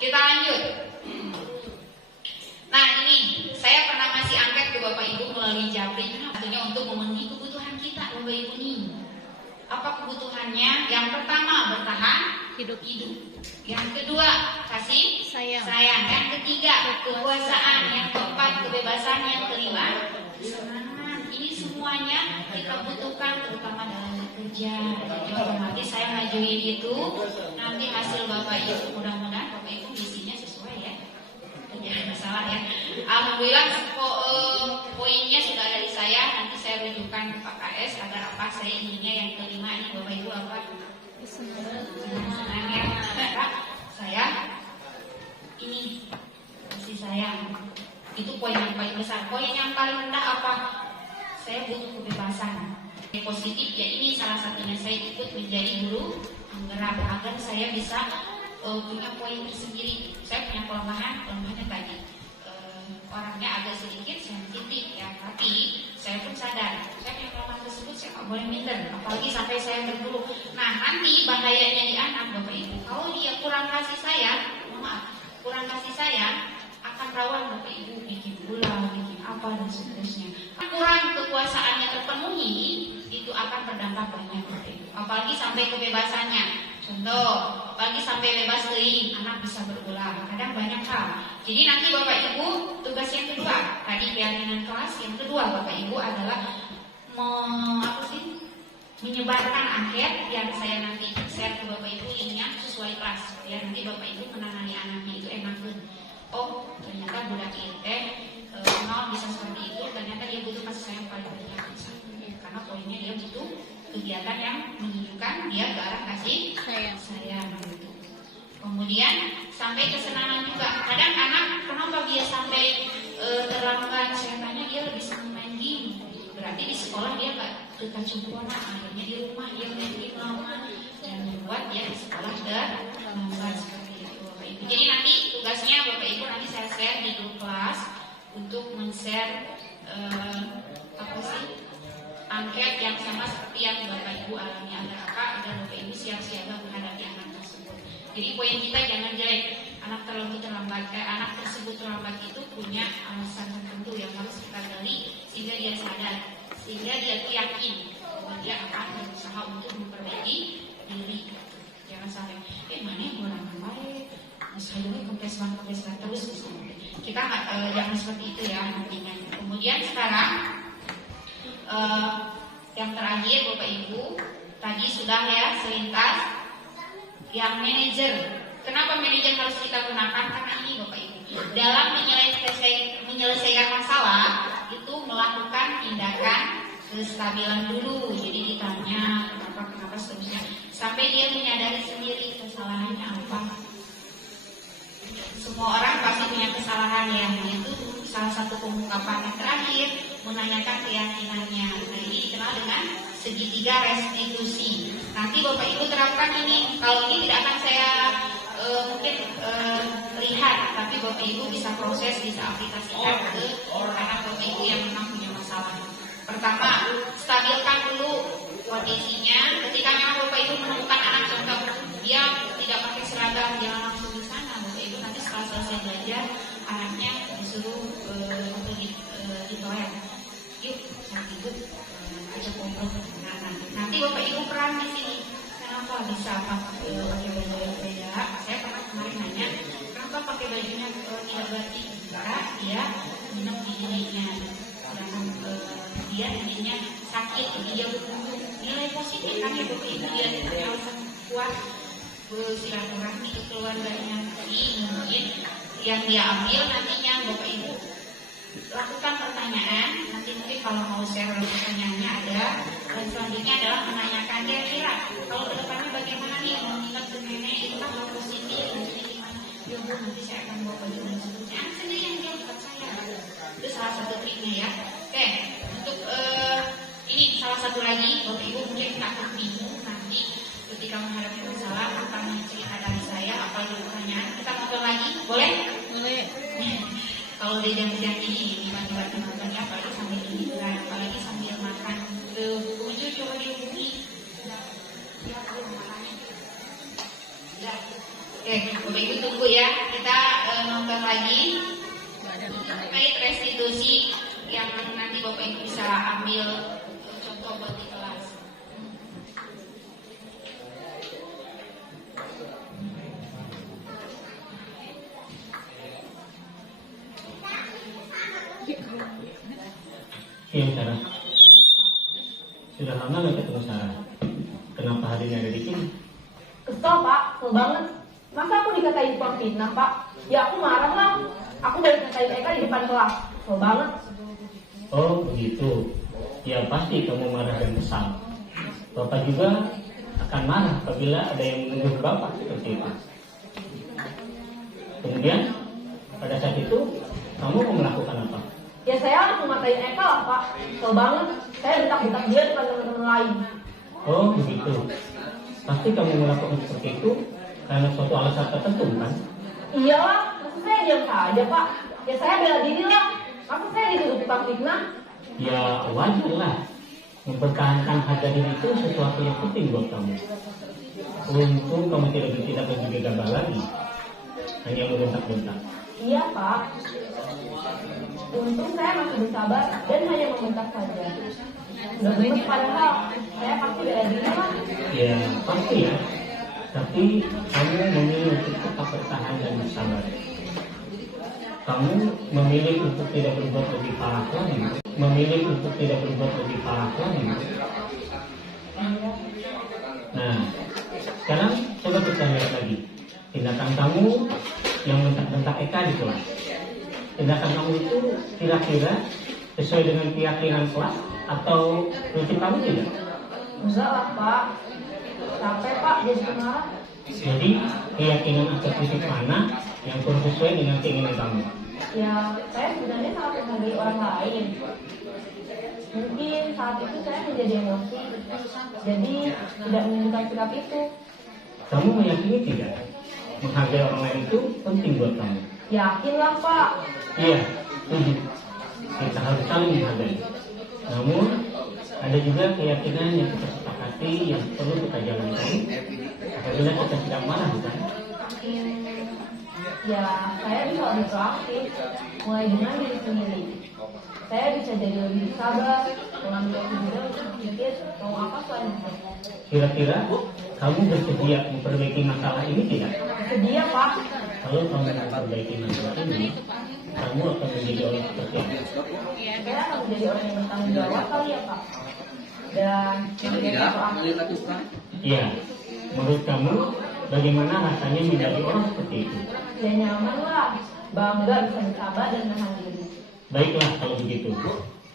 Kita lanjut. Nah ini saya pernah ngasih angket ke Bapak Ibu melalui Japri, artinya untuk memenuhi kebutuhan kita Bapak Ibu nih. Apa kebutuhannya? Yang pertama bertahan hidup. Yang kedua kasih sayang. Yang ketiga kekuasaan. Yang keempat kebebasan. Yang kelima kesenangan. Ini semuanya kita butuhkan terutama dalam bekerja. Jadi otomatis saya ngajuin itu, nanti hasil Bapak Ibu mudah-mudahan Bapak Ibu isinya sesuai ya. Jangan masalah ya. Alhamdulillah poinnya sudah dari saya. Nanti saya rujukan ke Pak KS agar apa saya inginnya yang kelima ini Bapak Ibu apa? Senang ya. Saya ini kasih sayang. Itu poin yang paling besar. Poin yang paling rendah apa? Saya butuh kebebasan. Yang positif ya ini salah satunya saya ikut menjadi guru penggerak agar saya bisa punya poin tersendiri. Saya punya kelemahannya tadi orangnya agak sedikit sensitif ya, tapi saya pun sadar saya punya kelemahan tersebut, saya nggak boleh minder, apalagi sampai saya berguru. Nah nanti bahayanya di anak Bapak Ibu, kalau dia kurang kasih sayang akan rawan Bapak Ibu bikin ulah, bikin apa dan seterusnya. Kurang kekuasaannya terpenuhi itu akan berdampak banyak Bapak Ibu, apalagi sampai kebebasannya. Contoh, apalagi sampai bebas kering, anak bisa berulang. Kadang banyak hal. Jadi nanti Bapak Ibu tugas yang kedua, tadi keyakinan kelas, yang kedua Bapak Ibu adalah menyebarkan angket yang saya nanti share ke Bapak Ibu linknya sesuai kelas. Ya nanti Bapak Ibu menangani anaknya itu enakan. Oh ternyata budak ini bisa seperti itu. Ternyata dia butuh kasih sayang paling banyak. Karena poinnya dia butuh kegiatan yang menunjukkan dia ke arah kasih sayang gitu. Kemudian sampai kesenangan juga. Kadang anak kenapa dia sampai terlambat? Saya tanya dia lebih senang main game. Berarti di sekolah dia gak kecemburuan. Akhirnya di rumah dia main game lama dan membuat dia di sekolah terlambat seperti itu Bapak Ibu. Jadi nanti tugasnya Bapak Ibu nanti saya share di grup kelas untuk men-share angket yang sama seperti yang Bapak Ibu alami agar apa? Agar Bapak Ibu siap-siap menghadapi anak tersebut. Jadi poin kita jangan jelek. Anak tersebut terlambat itu punya alasan tertentu yang harus kita gali sehingga dia sadar, sehingga dia yakin bahwa dia akan berusaha untuk memperbaiki diri. Jangan sampai mana yang orang baik, saya kempes banget terus misalnya. Kita jangan seperti itu ya nantinya. Kemudian sekarang yang terakhir Bapak Ibu tadi sudah ya selintas yang manajer. Kenapa manajer harus kita gunakan? Karena ini Bapak Ibu dalam menyelesaikan masalah itu melakukan tindakan kestabilan dulu. Jadi ditanya kenapa seterusnya sampai dia menyadari sendiri kesalahannya apa. Semua orang pasti punya kesalahan ya. Itu salah satu pengungkapan yang terakhir menanyakan keyakinannya. Nah ini dikenal dengan segitiga restitusi. Nanti Bapak Ibu terapkan ini. Kalau ini tidak akan saya lihat, tapi Bapak Ibu bisa proses, bisa aplikasikan ke anak Bapak Ibu yang memang punya masalah. Pertama, stabilkan dulu kondisinya. Ketika memang Bapak Ibu menemukan anak contoh dia tidak pakai seragam, jangan langsung di sana. Bapak Ibu nanti setelah selesai belajar, anaknya disuruh ditoel. Yuk, nanti Ibu ajak ngobrol. Nanti Bapak Ibu peran di sini. Kenapa bisa pakai baju yang beda? Saya pernah kemarin nanya, kenapa pakai bajunya tidak berarti dia minum di dirinya, dan dia dirinya sakit, dia butuh nilai positif kan ya Bapak Ibu, dia punya alasan kuat bersilaturahmi ke keluarganya. Tapi mungkin yang dia ambil nantinya Bapak Ibu lakukan pertanyaan. Nanti mungkin kalau mau share pertanyaannya ada. Dan selanjutnya adalah menanyakan dia kira kalau kedepannya bagaimana nih mengingat ke nenek itu kan hal positif nanti gimana? Ya Bu nanti saya akan bawa baju dan seterusnya. Sendiri yang dia buat saya. Itu salah satu triknya ya. Oke, untuk ini salah satu lagi Bapak Ibu mungkin takut bingung nanti ketika menghadapi masalah tentang cerita dari saya apalagi pertanyaan kita ngobrol lagi boleh? Boleh. Kalau di jam-jam ini tiba-tiba teman-temannya apalagi sambil liburan, apalagi sambil makan, ujung coba dihubungi. Oke, Bapak Ibu tunggu ya. Kita nonton lagi terkait restitusi yang nanti Bapak Ibu bisa ambil contoh buat di kelas. Iya, Sarah. Sudah lama nggak ketemu Sarah. Kenapa hari ini ada di sini? Kesel Pak, kesel banget. Masa aku dikatain tukang fitnah Pak? Ya aku marah lah. Aku dari katain Eka di depan kelas. Kesel banget. Oh, begitu. Ya pasti kamu marah dan kesal. Bapak juga akan marah apabila ada yang menuduh Bapak seperti itu. Kemudian, pada saat itu, kamu mau melakukan apa? Ya saya langsung matain Eka lah Pak. Kesel banget. Saya bentak-bentak dia depan teman-teman lain. Oh, begitu. Pasti kamu melakukan seperti itu karena suatu alasan tertentu, kan? Iyalah, maksud saya diam saja Pak. Ya saya bela diri lah. Masa saya dituduh tukang fitnah? Ya wajar lah. Mempertahankan harga diri itu sesuatu yang penting buat kamu. Untung kamu tidak bertindak dan juga gabah lagi. Hanya membentak-bentak. Iya Pak. Untung saya masih bersabar dan hanya membentak saja. Udah gemes padahal saya pasti bela diri lah. Ya pasti ya. Tapi kamu memilih untuk tetap bertahan dan bersabar. Kamu memilih untuk tidak berbuat lebih parah lagi. Memilih untuk tidak berbuat lebih parah lagi. Nah, sekarang coba kita lihat lagi tindakan kamu yang bentak-bentak Eka di kelas. Tindakan kamu itu kira-kira sesuai dengan keyakinan kelas atau prinsip kamu tidak? Enggak lah Pak. Capek Pak jadi pemarah. Jadi keyakinan atau prinsip mana yang kurang sesuai dengan keinginan kamu? Ya saya sebenarnya sangat menghargai orang lain. Mungkin saat itu saya menjadi emosi. Jadi tidak menunjukkan sikap itu. Kamu meyakini tidak? Menghargai orang lain itu penting buat kamu. Yakin lah Pak. Iya, setuju. Kita harus saling menghargai. Namun, ada juga keyakinan yang kita sepakati yang perlu kita jalankan apabila kita tidak marah, bukan? Ya saya bisa lebih proaktif. Mulai dengan diri sendiri. Saya bisa jadi lebih sabar, mengambil kemudian untuk berpikir mau apa selanjutnya. Kira-kira, kamu bersedia memperbaiki masalah ini tidak? Sedia Pak. Kalau kamu memperbaiki masalah ini, kamu akan menjadi orang seperti apa? Saya akan menjadi orang yang bertanggung jawab kali ya Pak. Dan menjadi proaktif. Iya, menurut kamu, bagaimana rasanya menjadi orang seperti itu? Ya nyaman lah, bangga bisa bersabar dan menahan diri. Baiklah kalau begitu.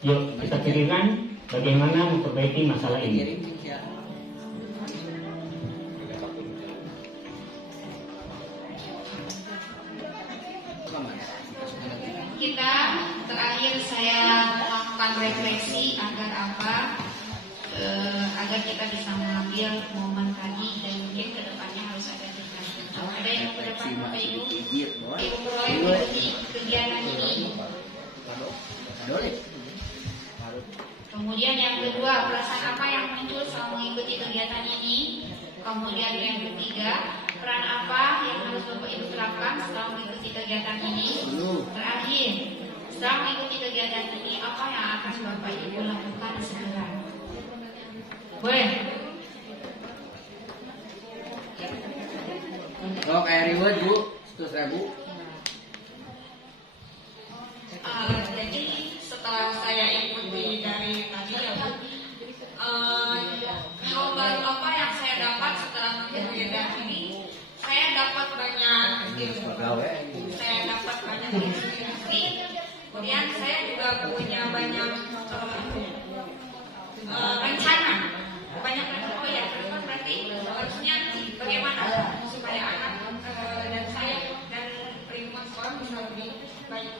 Yuk kita pikirkan bagaimana memperbaiki masalah ini. Kita terakhir saya melakukan refleksi agar apa? Agar kita bisa mengambil momen tadi dan mungkin kedepannya harus ada tindakan. Ada yang ke depan Bapak Ibu? Ibu boleh mengikuti kegiatan ini. Kemudian yang kedua, perasaan apa yang muncul selama mengikuti kegiatan ini? Kemudian yang ketiga, peran apa yang harus Bapak Ibu terapkan setelah mengikuti kegiatan ini? Terakhir, setelah mengikuti kegiatan ini, apa yang akan Bapak Ibu lakukan segera? Boleh? Oh kayak reward Bu, 100.000. Jadi setelah saya ikuti dari tadi ya Bu, hal baru apa yang saya dapat setelah mengikuti kegiatan ini? Saya dapat banyak ilmu, saya dapat banyak inspirasi, kemudian saya juga punya banyak rencana, banyak rencana. Oh ya, berarti harusnya bagaimana supaya anak dan saya dan lingkungan sekolah bisa lebih baik.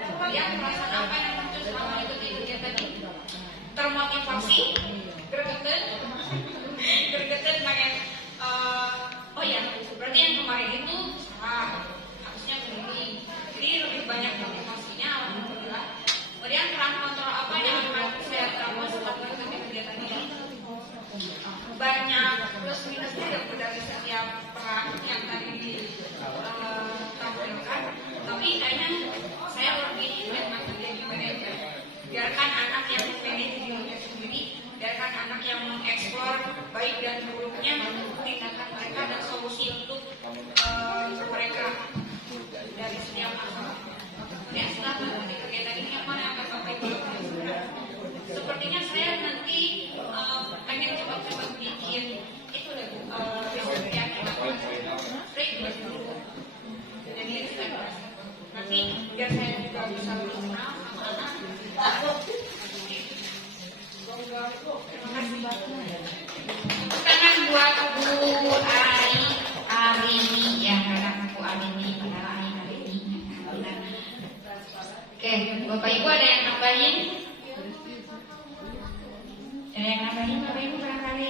Kemudian perasaan apa yang muncul selama mengikuti kegiatan ini? Termotivasi, gregetan pengen oh ya, berarti yang kemarin itu salah, harusnya begini. Jadi lebih banyak motivasinya, alhamdulillah. Kemudian peran kontrol apa yang akan saya terapkan setelah mengikuti kegiatan ini? Banyak plus minusnya ya dari setiap perannya. saya nanti pengen coba-coba bikin itu deh Bu, yang kita freelance dulu. Jadi nanti biar saya juga bisa berusaha sama anak. Tangan buat Bu Arini yang kadang Bu Arini padahal Arini. Oke, Bapak Ibu ada yang nambahin? Ada yang nambahin Bapak Ibu barangkali?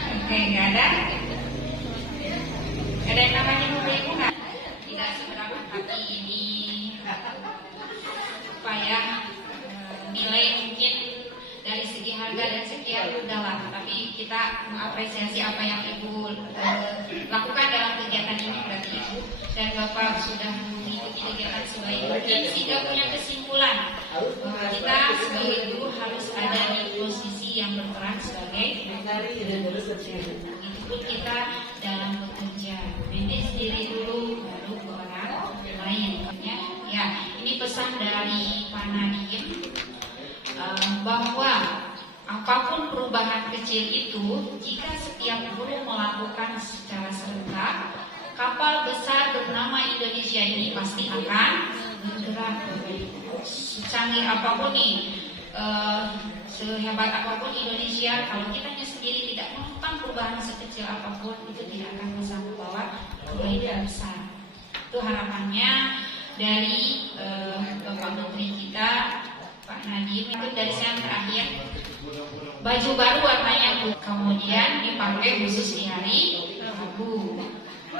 Oke, nggak ada. Ada yang nambahin Bapak Ibu nggak? Tidak seberapa tapi ini supaya nilai mungkin dari segi harga dan sekian udahlah, tapi kita mengapresiasi apa yang Ibu lakukan dalam kegiatan ini. Berarti Ibu dan Bapak sudah mengikuti kegiatan sebaik mungkin sehingga punya kesimpulan bahwa kita sebagai guru harus ada di posisi yang berperan sebagai itu pun kita dalam bekerja manage diri dulu baru ke orang lain. Ya, ini pesan dari Pak Nadiem bahwa apapun perubahan kecil itu, jika setiap guru melakukan secara serentak, kapal besar bernama Indonesia ini pasti akan bergerak. Secanggih apapun nih, sehebat apapun Indonesia, kalau kita sendiri tidak melakukan perubahan sekecil apapun, itu tidak akan bisa membawa kebaikan besar. Itu harapannya dari Bapak Menteri kita, Pak Nadiem. Itu dari saya terakhir, baju baru warnanya putih, kemudian dipakai khusus di hari Rabu.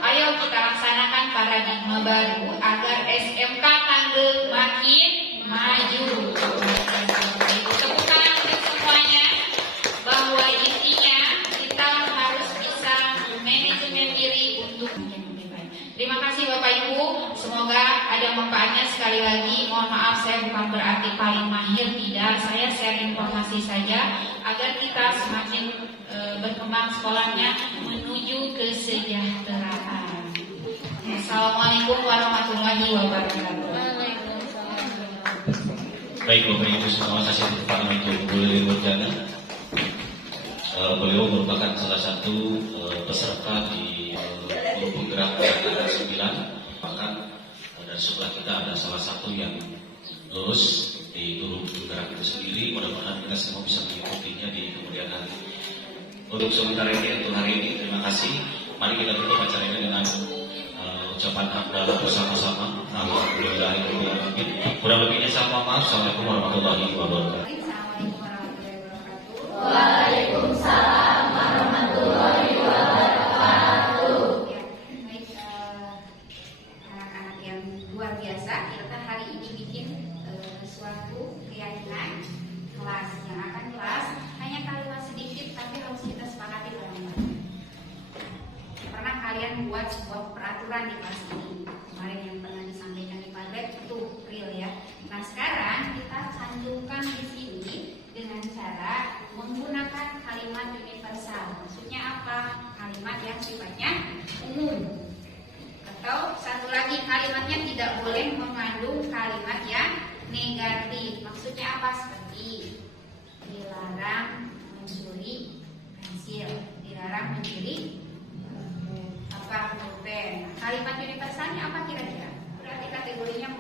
Ayo kita laksanakan paradigma baru agar SMK Tangerang makin maju. Tepuk tangan untuk semuanya, bahwa intinya kita harus bisa manajemen diri untuk yang lebih baik. Terima kasih Bapak Ibu, semoga ada manfaatnya. Sekali lagi mohon maaf, saya bukan berarti paling mahir, tidak. Saya share informasi saja agar kita semakin berkembang sekolahnya menuju kesejahteraan. Assalamualaikum warahmatullahi wabarakatuh. Baik Bapak Ibu semua, saya kesempatan untuk beliau berjaga. Beliau merupakan salah satu peserta di grup penggerak angkatan 9. Bahkan dari sebelah kita ada salah satu yang lulus di grup penggerak itu sendiri. Mudah-mudahan kita semua bisa mengikutinya di kemudian hari. Untuk sementara ini, untuk hari ini, terima kasih. Mari kita tutup acara ini dengan ucapan hamdalah bersama-sama. Alhamdulillah. Kurang lebihnya saya mohon maaf. Assalamualaikum warahmatullahi wabarakatuh. Waalaikumsalam warahmatullahi wabarakatuh. Ya, baik, anak-anak yang luar biasa, kita hari ini bikin suatu keyakinan kelas yang akan kelas hanya kalimat sedikit, tapi harus kita sepakati bareng-bareng. Pernah kalian buat sebuah peraturan di kelas ini kemarin yang pernah disampaikan di Padlet, itu real ya. Nah sekarang kita cantumkan di sini dengan cara menggunakan kalimat universal. Maksudnya apa? Kalimat yang sifatnya umum. Atau satu lagi, kalimatnya tidak boleh mengandung kalimat yang negatif. Maksudnya apa? Seperti dilarang mencuri pensil, dilarang mencuri pulpen. Kalimat universalnya apa kira-kira? Berarti kategorinya